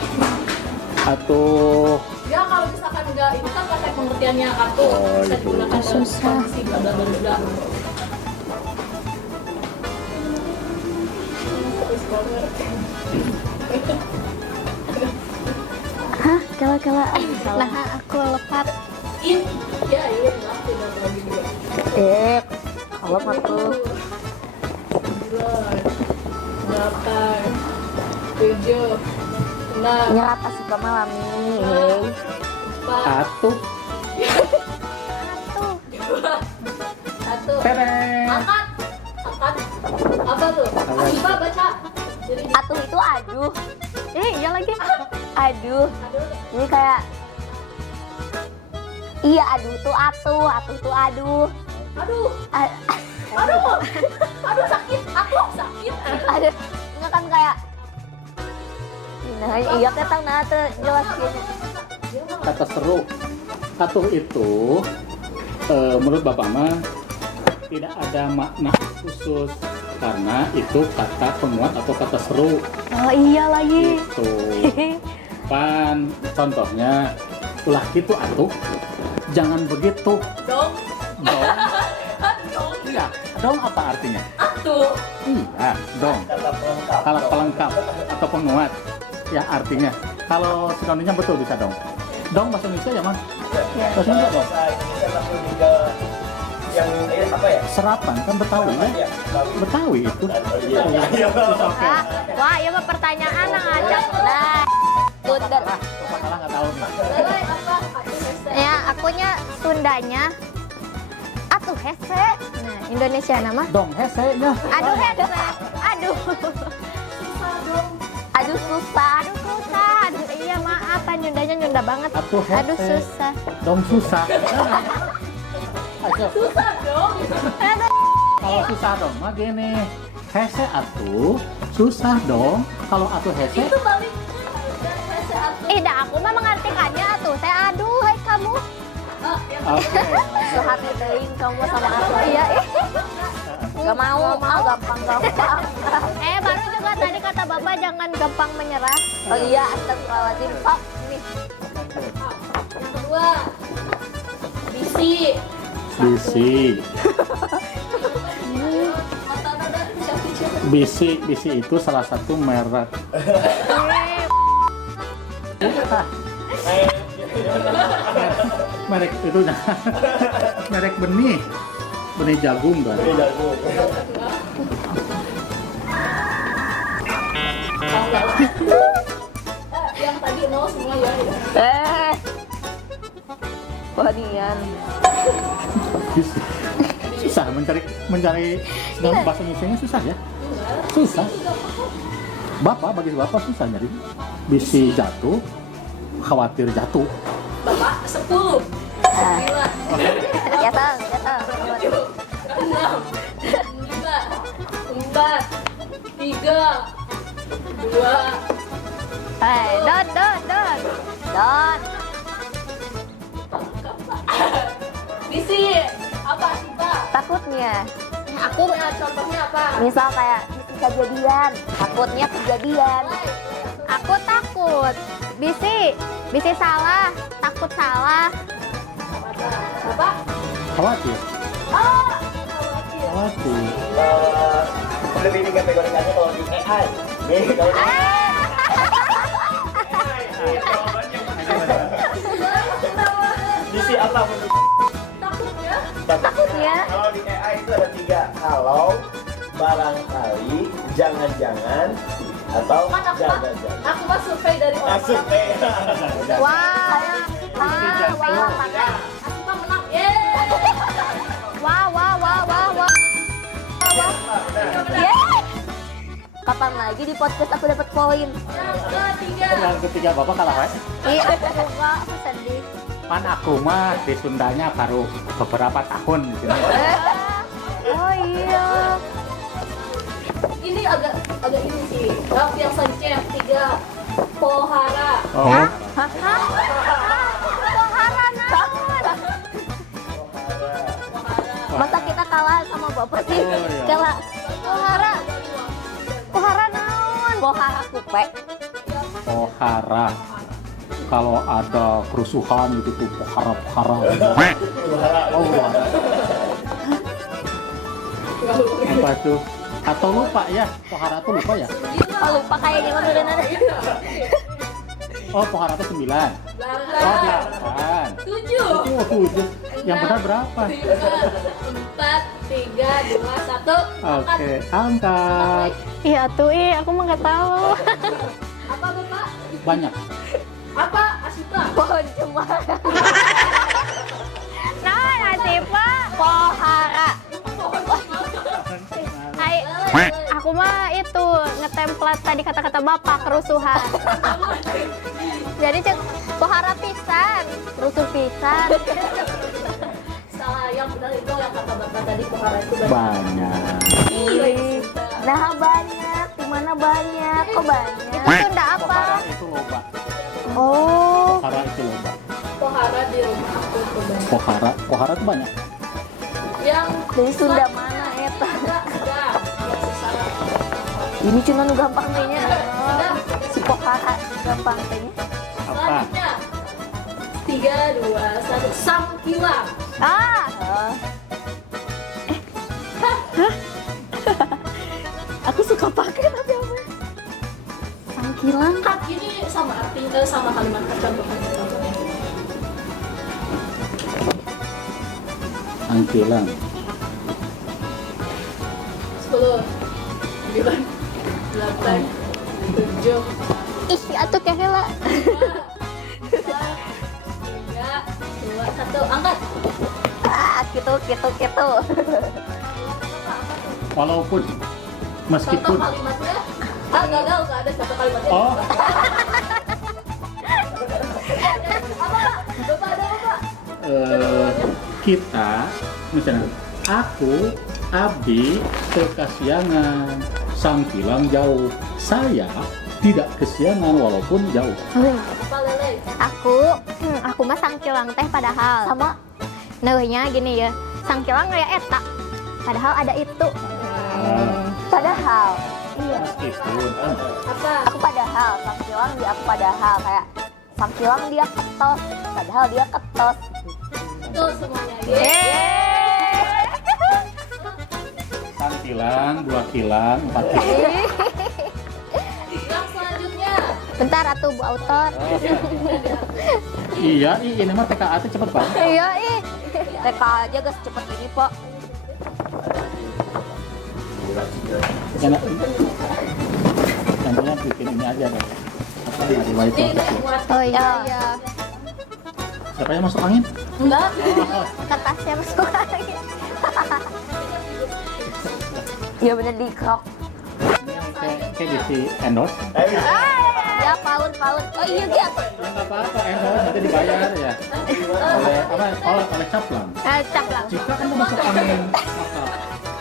Atuh. Ya kalau misalkan enggak, ini kan pakai pengertiannya atuh. Oh, Bisa gitu. digunakan dalam Susah. kondisi bla bla bla bla. Terus banget. Hah, kela. Nah, aku lepat. Ya iya lah tidak lagi dua. Kalau mah tuh 9, 8, 7, 6, nyerap suka malam nih. Hey. 4, Atuh. 1. Tereng. Angkat. Apa tuh? Apa? Coba baca. Jadi Atuh itu aduh. Iya lagi. Aduh. Jadi kayak iya aduh tuh atuh tuh aduh. aduh, A- aduh sakit, aku sakit. aduh. Enggak kan kayak nah iya ketang nah tuh jelas gini. Kata seru. Atuh itu menurut Bapak mah tidak ada makna khusus karena itu kata penguat atau kata seru. Oh iya lagi. Itu. Pan contohnya ulah gitu atuh. Jangan begitu. Dong, Dong. dong, Iya, dong apa artinya? atuh. Iya, dong. Kalau pelengkap atau penguat, ya artinya. Kalau sinonimnya betul bisa dong. Dong bahasa Indonesia ya, Mas? Bahasa Indonesia dong. Bahasa Indonesia masuk juga yang ini apa ya? serapan kan Betawi ya? Betawi itu. Ah, wah, iya mah pertanyaan yang ngajak. Nah, bundar. Coba kalah nggak tahu nih. Lelai apa? Atuh hese. Ya, akunya Sundanya atuh hese. Nah, Indonesia nama. Dong hesenya. Aduh hese. Aduh. Susah dong. Aduh susah. Aduh susah. Aduh iya maaf, Nyundanya Nyunda banget. Atuh hese. Aduh susah. Dong susah. Ayo, Susah dong. kalau susah dong mah gini. Hese atuh susah dong. Kalau atuh hese Itu baliknya dan hese atuh. Dah aku mah mengartikannya atuh teh aduh hai kamu. Yang oke. Sehati teuing kamu sama aku. Iya. Gak mau, gampang-gampang. Baru juga tadi kata Bapak jangan gampang menyerah. Oh iya, astagfirullahaladzim. Pak, nih. yang kedua. Bisi. Bisi. Mata nada siapa? Bisi itu salah satu merek. Merek itu merek benih jagung kan. Oh, enggak lah. Yang tadi no semua ya. Wanian. Bisi. Susah mencari dalam bahasa Indonesia susah ya. Susah. Bagi bapak susah nyari. Bisi jatuh, khawatir jatuh. Bapak 10. 9. Ya tang. 6. 5. 4. 3. 2. Don. Don. Bisi. Apa sih Pak? Takutnya. Aku Contohnya apa? Misal kayak bisi kejadian. Takutnya kejadian. aku takut. Bisi salah, takut salah. Bapak? Khawatir. Ah. Khawatir. Lebih dikategorikannya kalau di AI. Nih, kalau di Bisi apa menurut Takutnya? Takutnya. Kalau di AI itu ada 3. Kalau, barangkali, jangan-jangan, atau Mana Pak? jangan-jangan. Aku mah survei dari Masuk orang-orang. Wah, Aku mah menang. Yeay. wah. Yeay. Kapan lagi di podcast aku dapat poin? Yang ketiga. Yang ketiga bapak kalah ya? Iya, aku juga, aku sedih. Pan aku mah di Sundanya baru beberapa tahun di sini. Oh iya. Ini agak ini sih. Yang selanjutnya yang ketiga. Pohara. Oh. Pohara naon? Masa kita kalah sama bapak sih? Oh, iya. Kalah. Pohara naon? Pohara kupe. Pohara. Kalau ada kerusuhan gitu tuh pohara. Oh, pohara. Apa tuh? Atau lupa ya? Pohara tuh lupa ya? Oh lupa kayaknya beneran ada. Oh, pohara tuh 9. Oh, 8. 7. Oh, 7. Yang benar berapa? 4, 3, 2, 1. Oke, angkat. Iya tuh, aku mah nggak tahu. Apa Bapak? Banyak. Apa? Asita. Pohon cemara. Nah, nanti Pak. Pohara. Aku mah itu ngetemplat tadi kata-kata Bapak kerusuhan. Jadi cek pohara pisan, rusuh pisan. Salah, yang benar itu yang kata Bapak tadi pohara itu benar. Banyak. Ih, nah banyak. Di mana banyak? Kok banyak? Itu Sunda apa? Pohara itu loba. Oh, Pohara itu loba. Pohara di rumah aku itu benar. Pohara itu banyak. Yang Dari Sunda mana eta? Sudah. Yang salah. Ini cuma nu gampang tehnya. Sudah. Si pohara gampang tehnya. Apa? Selanjutnya 3, 2, 1. Sangkilang. Aku suka pakai tapi apa? Sangkilang. Kan ini sama artinya sama kalimat contohnya. Angkilang. 9, 8, 7, Ih, atuh kehela. 3, 2, 1, angkat. Gitu. Walaupun Contoh meskipun kalimatnya. Gagal, nggak ada contoh kalimatnya. oh Bapak ada Bapak? kita misalnya aku Abdi kekasiangan Sangkilang jauh, saya tidak kesiangan walaupun jauh. Bapak Lele. Aku mah sangkilang teh padahal. Sama Neuhnya gini ya, sangkilang kayak eta. Padahal ada itu. padahal. Meskipun Apa? Aku padahal, Sangkilang dia aku padahal kayak Sangkilang dia ketos, padahal dia ketos. Betul semuanya. Sangkilang, 2 kilang, 4 kilang. Yang selanjutnya. Bentar atuh Bu Autor. Iya, ini mah TKA teh cepet banget. Iya, ih. TK aja guys cepet ini Pak. Karena contohnya bikin ini aja deh. Apa yang riwayat Ini kontes ya. buat Oh iya, iya. Siapa yang masuk angin? enggak. Kertasnya masuk lagi. Iya bener di krok. Kayak di endorse. Ya Paun. Oh iya gitu. Ya nggak apa-apa, endorse nanti dibayar ya. Oleh apa? Oleh Caplang. Caplang. Jika Anda masuk angin,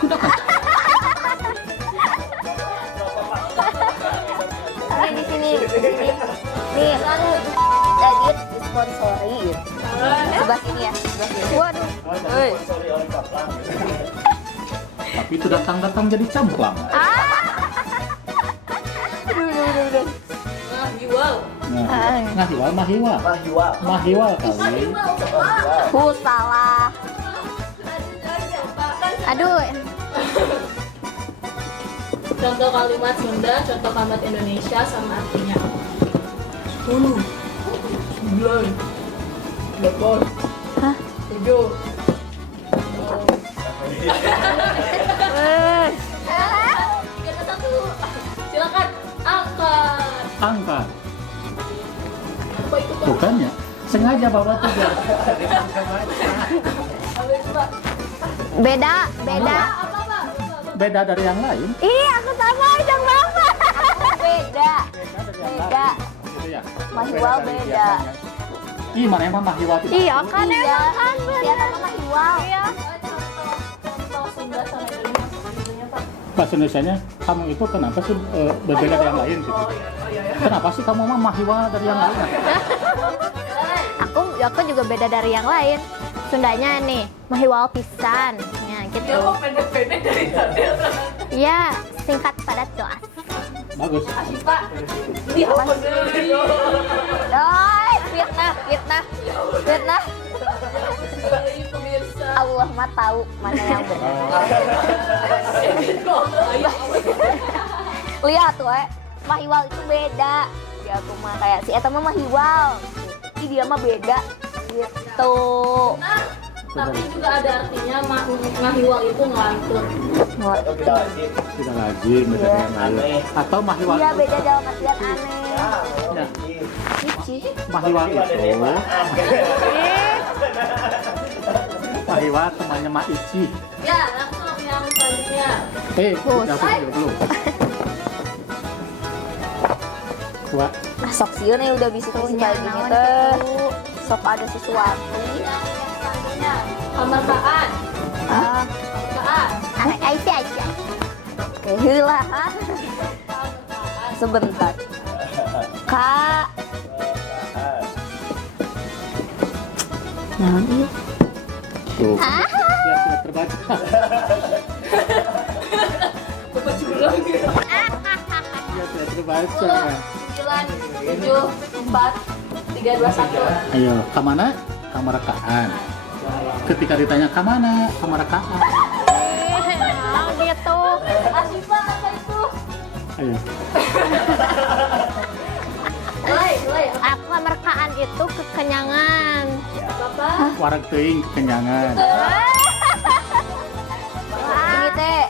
maka gunakan. Ini di sini. Nih, edit disponsori. Sebelah sini ya, sebelah sini. Waduh. Sorry oleh Kaplang. Tapi itu datang jadi camplang. Nah, jual. Nah, mahiwal. Mahiwal. Mahiwal kali. Salah. Aduh. Contoh kalimat Sunda, contoh kalimat Indonesia sama artinya apa? 10, 9, 8, 7. Tiga, satu. Silakan angkat. Angkat. Apa itu Pak? Bukannya sengaja bawa tuh biar Apa itu Pak? Beda. Apa Pak? beda dari yang lain. Ih, aku sama Ujang Bapak. Beda. Beda dari yang Beda. lain. Gitu ya. Mahiwal dari beda. biasanya. Ih, mana emang mahiwal tidak? Iya kan Iya. emang kan Dia sama Mahiwal. Iya. Contoh Sunda sama Indonesia Pak. Bahasa Indonesianya, kamu itu kenapa sih berbeda dari yang lain gitu? Kenapa sih kamu mah mahiwal dari yang lain? Aku juga beda dari yang lain. Sundanya nih, mahiwal pisan. Ya, gitu. Pendek-pendek dari tadi. Iya, singkat padat jelas. Bagus. Asik Pak. Ini apa sih? Doi, fitnah. Ini pemirsa. Allah mah tahu mana yang benar. Lihat tuh, Mahiwal itu beda. Ya aku mah kayak si eta mah Mahiwal. Ih dia mah beda. Gitu. Nah, tapi juga ada artinya mahiwal itu ngelantur. Atau kita lanjut. Tidak lazim beda dari yang lain. Aneh. Atau mahiwal. Iya beda dalam artian aneh. Ya, Cici. mahiwal itu. Mahiwal temannya Mak Ici. Ya, langsung yang selanjutnya. Jawab dulu. Tua. Ah sok sieun nih udah bisa kayak gini teh. Sok ada sesuatu. Yang selanjutnya, kemerdekaan. Kemerdekaan. Anak Aisyah. Heula. Kemerdekaan. Sebentar. Kak. Nah, iya. Tuh. Ya sudah terbaca. Bapak curang ya. Ya sudah terbaca. 9, 7, 4, 3, 2, 1. Ayo, kemana? Kemerdekaan. Ketika ditanya kemana? Kemerdekaan. Gitu. Asik Pak, apa itu? Ayo. Mulai. Kemerdekaan itu kekenyangan. Bapak. Warag teuing kekenyangan. Ini teh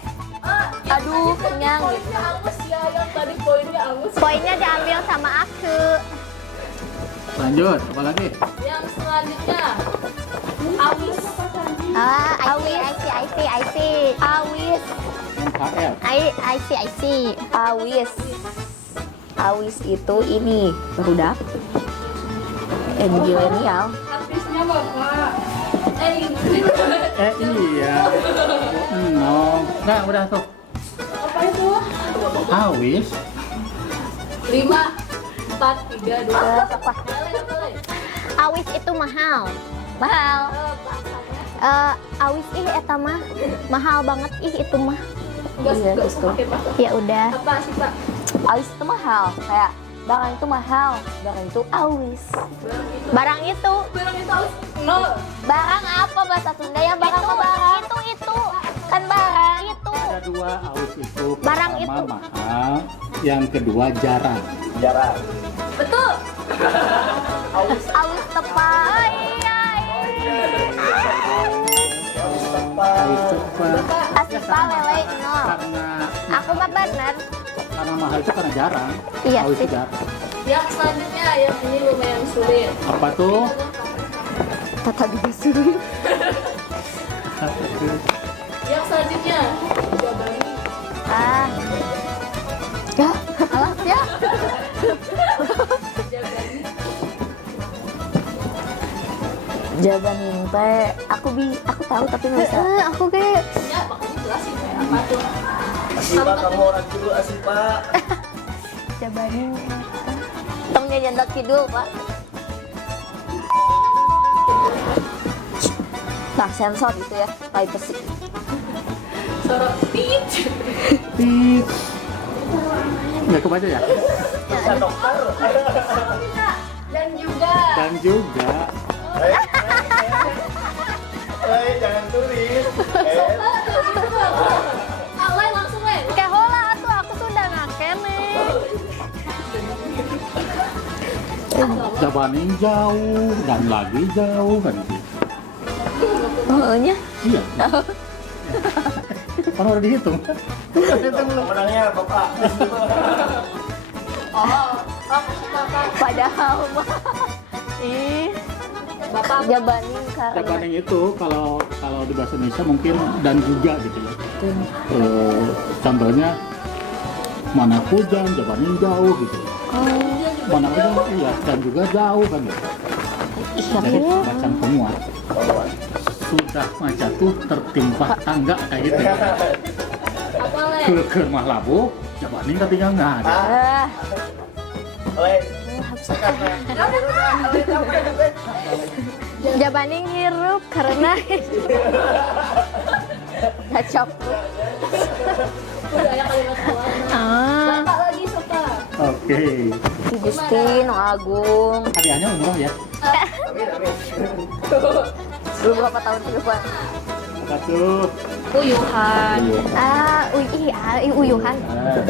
ada kenyang gitu. Poinnya Angus ya, yang tadi poinnya Angus. Poinnya diambil sama aku. Lanjut, apa lagi? Yang selanjutnya Awis. I see. Awis, MHL. I see. awis. Awis itu ini barudak. Milenial. Artisnya Bapak. Iya. No. Nah, udah tuh. Apa itu? Awis. 5, 4, 3, 2. Apa? Boleh. Awis itu mahal. Mahal. Awis eta mah mahal banget itu mah. Iya, terus tuh. Ya udah. Apa sih Pak? Awis itu mahal. Kayak barang itu mahal. Barang itu awis. Barang itu Barang itu Awis. No. Barang apa bahasa Sunda yang barang apa barang? itu Kan barang. itu. Ada dua awis itu. Barang Pertama, itu. mahal. Yang kedua jarang. Jarang. Betul. Awis tepat. Iya. Awis cepat. Asipa lele no. Karena Aku mah bener. karena mahal itu karena jarang. Iya Awis sih. itu jarang. Yang selanjutnya yang ini lumayan sulit. Apa tuh? Tata disuruh. Yang selanjutnya Jabani. Ah. Ya, alah ya. Jabani. Jabanin teh aku tahu tapi nggak bisa. Aku kayak Ya, makanya jelasin kayak apa tuh. Asipa kamu orang dulu Asipa. jabanin. Tongnya jandak kidul, Pak. Nah, sensor gitu ya, privacy. Sorot tit. Tit. Nggak kebaca ya? Bisa dokter. Dan juga Dan juga Jangan tulis. Alay langsung we. Kayak hola tuh aku sudah ngakene. jabaning jauh dan lagi jauh kan gitu. Ohnya Iya. Kan udah dihitung. Pemenangnya Bapak. Oh, aku suka Pak. padahal mah ih Bapak jabanin karena Jabaning itu kalau di bahasa Indonesia mungkin dan juga gitu ya. Contohnya mana hujan, jabaning jauh gitu. Mana hujan, iya dan juga jauh kan gitu. Jadi macam penguat. Sudah macam tuh tertimpa tangga kayak gitu. Ya. apa le? Ke mah labu, jabaning ketinggalan nggak ada. ah Oleh. Jabaning hirup karena ngacap. Udah ya kalimat awal. Bapak lagi suka. Oke. Si Justin, Om Agung, Hadiahnya umroh ya. Amin amin. belum berapa tahun ke depan. Apa tuh? Uyuhan. uyuhan. Nah.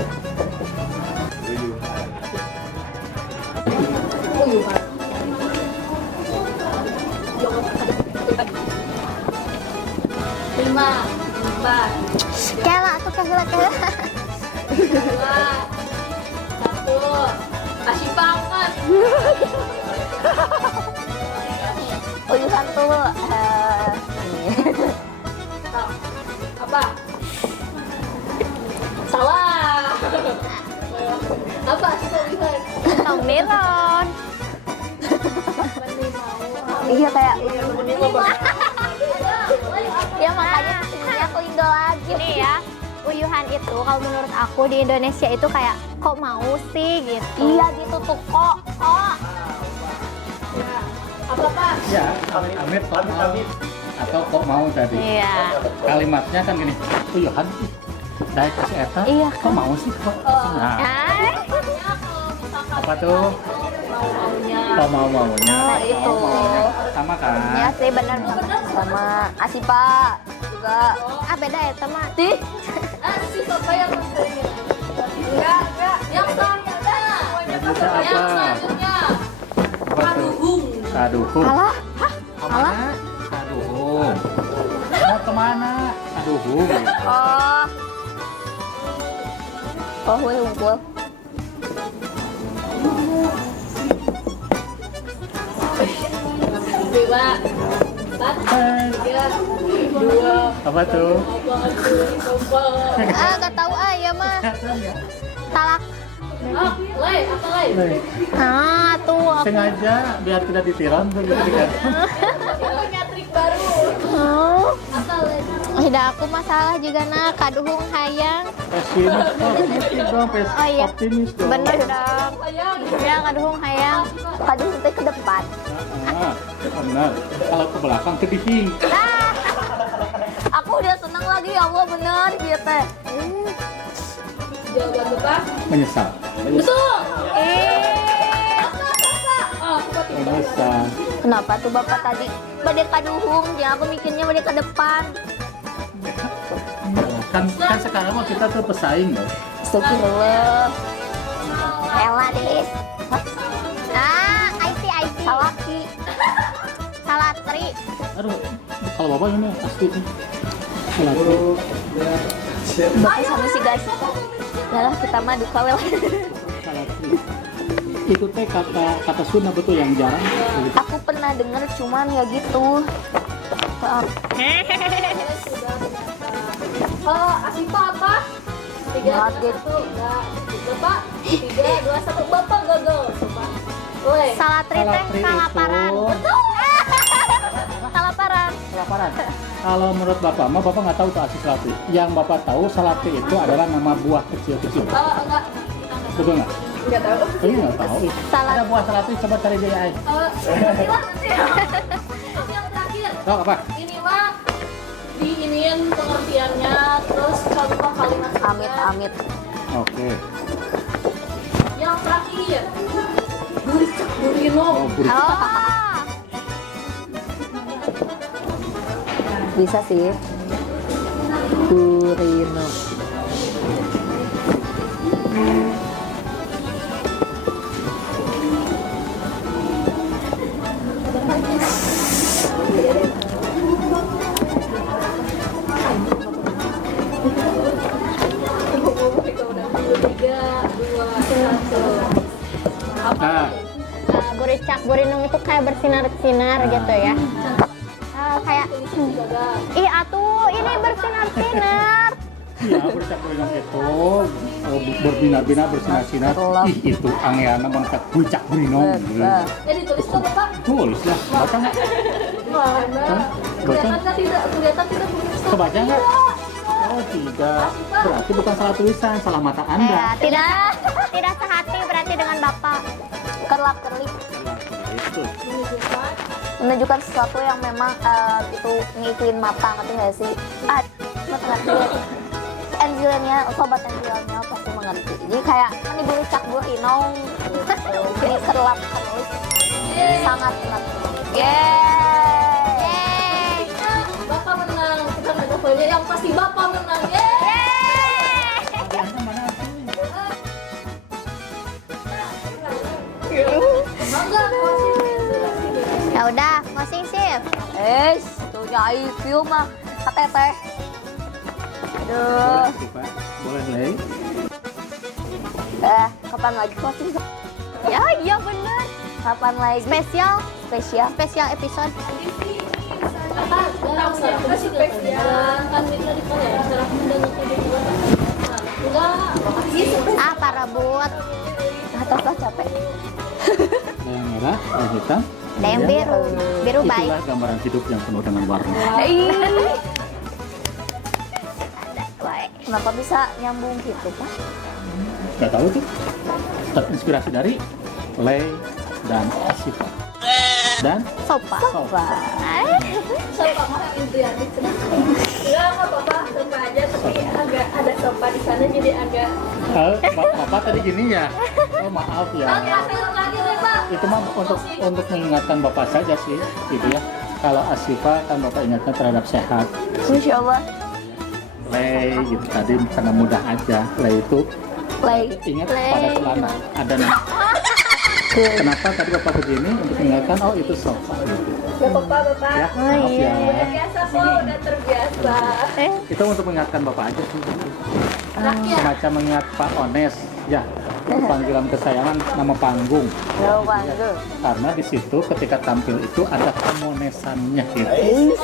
Uyuhan. 5, 4, Kela tuh kela. 2, 1. Kasih pangkat. Uyuhan tuh ini. Apa? Salah. Apa sih kok uyuhan? Tong melon. Iya kayak Ya makanya ini aku Indo lagi nih ya. Uyuhan itu kalau menurut aku di Indonesia itu kayak kok mau sih gitu. iya gitu tuh kok. Ya. Apa Pak? Ya, amit-amit kok Amin mau. amin. Atau kok mau tadi. Iya. Kalimatnya kan gini, Uyuhan ih, daek kasih eta, Iya, kok mau sih kok? Nah, Ay, apa tuh? Mau-maunya. Kok mau-maunya? Nah, itu. Mau-maunya. Sama kan? ya sih benar. Sama Asipa juga. Beda ya teman. Ih, Si siapa yang menterima? Enggak. Yang selanjutnya. Selanjutnya apa? Yang selanjutnya. Apa tuh? Paduhung. Kaduhung. alah, Kemana? Kaduhung. Mau kemana? Kaduhung. Gitu. oh, Oh, gue unggul. Dua, empat, tiga, dua. Apa tuh? Apaan tuh? Coba. Gak tahu ya mah. Talak. Oh, lay, apa lay? Tuh aku. Sengaja biar tidak ditiram tuh gitu kan. Kita punya trik baru. Apa lay? Tidak aku masalah juga kaduhung hayang. Pesimis dong, Oh iya. optimis dong. Bener dong. Sayang. Ya kaduhung hayang. Kadang sampai ke depan. Benar. Kalau ke belakang ke dihing. Aku udah seneng lagi ya Allah bener gitu. Jawaban Bapak? Menyesal. Betul. Oh, Bapak tidak. Menyesal. Kenapa tuh Bapak tadi badai kaduhung? Ya aku mikirnya badai ke depan. Kan sekarang mah kita tuh pesaing loh. Astagfirullah. Ella deh. I see. Salaki. Salatri. Aduh, kalau bapak ini asli nih. Salati. Bapak sama si guys. Yalah kita mah duka wel. Salati. Itu teh kata Sunda betul yang jarang. Aku pernah denger cuman ya gitu. Asifa apa? 3, 2, 1. Enggak. Bapak 3, 2, 1. Bapak gagal. Bapak. Oleh. Salatri teh Salatri kalaparan. itu- Betul. Kalaparan. Kelaparan. Kalau menurut bapak mah bapak nggak tahu tuh asli salati. Yang bapak tahu salati itu adalah nama buah kecil-kecil. Enggak. Betul nggak? Enggak tahu. Ini nggak tahu. Salat. Ada buah salati, coba cari dia. Yang terakhir. Tahu apa? Ini mah diiniin pengertiannya, terus contoh kalimat Amit. Oke. Yang terakhir buricak burino. Oh, buruk. Bisa sih. Burino. Nah, Buricak burinung itu kayak bersinar-sinar gitu ya. Kayak atuh ini bersinar-sinar. iya burcak burinong itu berbinar-binar bersinar-sinar. Ih itu angeana mangkat burcak burinong. Jadi tulis kok Bapak? Tulis lah, baca nggak? Mana? Kelihatan nggak tidak? Kelihatan tidak? Kebaca nggak? Oh tidak, berarti bukan salah tulisan, salah mata Anda. Tidak sehati berarti dengan Bapak. Kerlap-kerlip. Itu. Menunjukkan sesuatu yang memang itu ngikuin mata, ngerti nggak sih? Ngerti. Angelnya, sobat Angelnya pasti mengerti. Jadi kayak ini buricak burinong, ini kerlap terus, sangat mengerti. Yeay. Bapak menang. Kita nggak ada poinnya. Yang pasti Bapak menang. Hadiahnya mana sih? Bangga. Ya udah, closing shift. Tuh nyai film mah, KTT. Aduh. Boleh Lei? Kapan lagi closing? Ya, iya bener. Kapan lagi? Spesial episode. Bapak, enggak spesial. Kan kita di korea. Cara mendengar enggak. Para but. Ataslah capek. Ada yang merah, yang hitam. Ada yang biru. Biru baik. Itulah gambaran hidup yang penuh dengan warna. Kenapa bisa nyambung gitu, Pak? Gak tahu tuh. Terinspirasi dari Lei dan Asifa. Dan Sopa. Sofa. Sopa mah Indriani. Enggak apa-apa, sopa aja tapi agak ada sopa di sana jadi agak. Bapak tadi gini ya. Oh maaf ya. Film lagi nih Pak. Itu mah untuk mengingatkan Bapak saja sih, gitu ya. Kalau Asifa kan Bapak ingatkan terhadap sehat. Insya Allah. Lei gitu tadi karena mudah aja. Lei itu ingat pada celana ada nama. Kenapa tadi Bapak begini untuk mengingatkan oh itu sofa gitu. Gak apa-apa Bapak. Ya, Oh, maaf iya. ya. Udah biasa kok, udah terbiasa. Itu untuk mengingatkan Bapak aja sih. Rakyat. Semacam mengingat Pak Ones, ya. Panggilan kesayangan nama panggung. Gak panggil. Karena di situ ketika tampil itu ada kemonesannya gitu.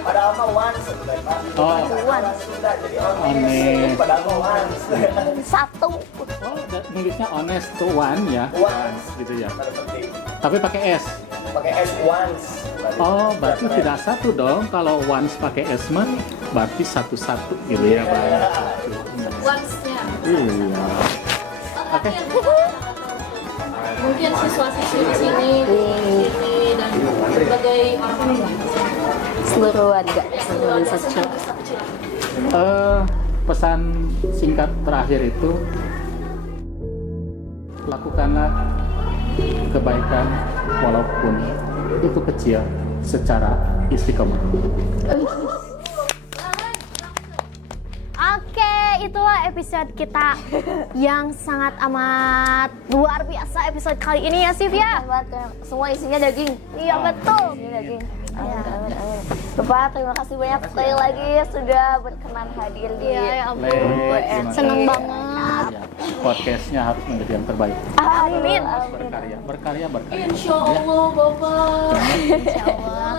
Padahal mah once, Pak. Oh, Sunda jadi Ones. ones. Padahal mah once. Satu. oh, nulisnya honest to one ya. Once. Gitu ya. Ada penting. Tapi pakai S. Pakai S once. Oh, berarti tidak satu dong. Kalau once pakai S mah berarti satu-satu gitu ya, Pak. Once-nya. Iya. Oke. Mungkin siswa-siswi di sini dan berbagai orang-orang Seluruh warga. Seluruh desa kecil. Pesan singkat terakhir itu lakukanlah kebaikan walaupun itu kecil secara istiqomah. Oke, itulah episode kita yang sangat amat luar biasa episode kali ini ya Sif ya. Semua isinya daging. Iya betul. Isinya daging. Amin, amin, amin. Bapak, terima kasih banyak sekali lagi sudah berkenan hadir di Iya ya ampun. Terima Seneng kasih. banget. Ya, podcastnya harus menjadi yang terbaik. Amin. Berkarya. Insya Allah Bapak. Insya Allah.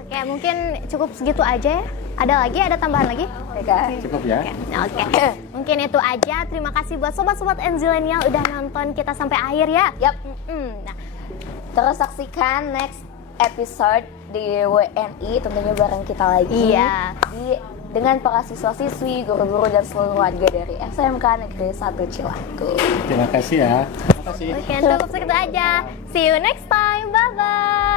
Oke, mungkin cukup segitu aja ya. Ada lagi? Ada tambahan lagi? Cukup ya. Oke, mungkin itu aja. Terima kasih buat sobat-sobat Enzilenial udah nonton kita sampai akhir ya. Yap. Nah, Terus saksikan next episode di WNI tentunya bareng kita lagi. Iya. Dengan para siswa-siswi, guru-guru dan seluruh warga dari SMK Negeri 1 Cilaku. Terima kasih ya. Terima kasih. Oke, cukup segitu aja. See you next time. Bye bye.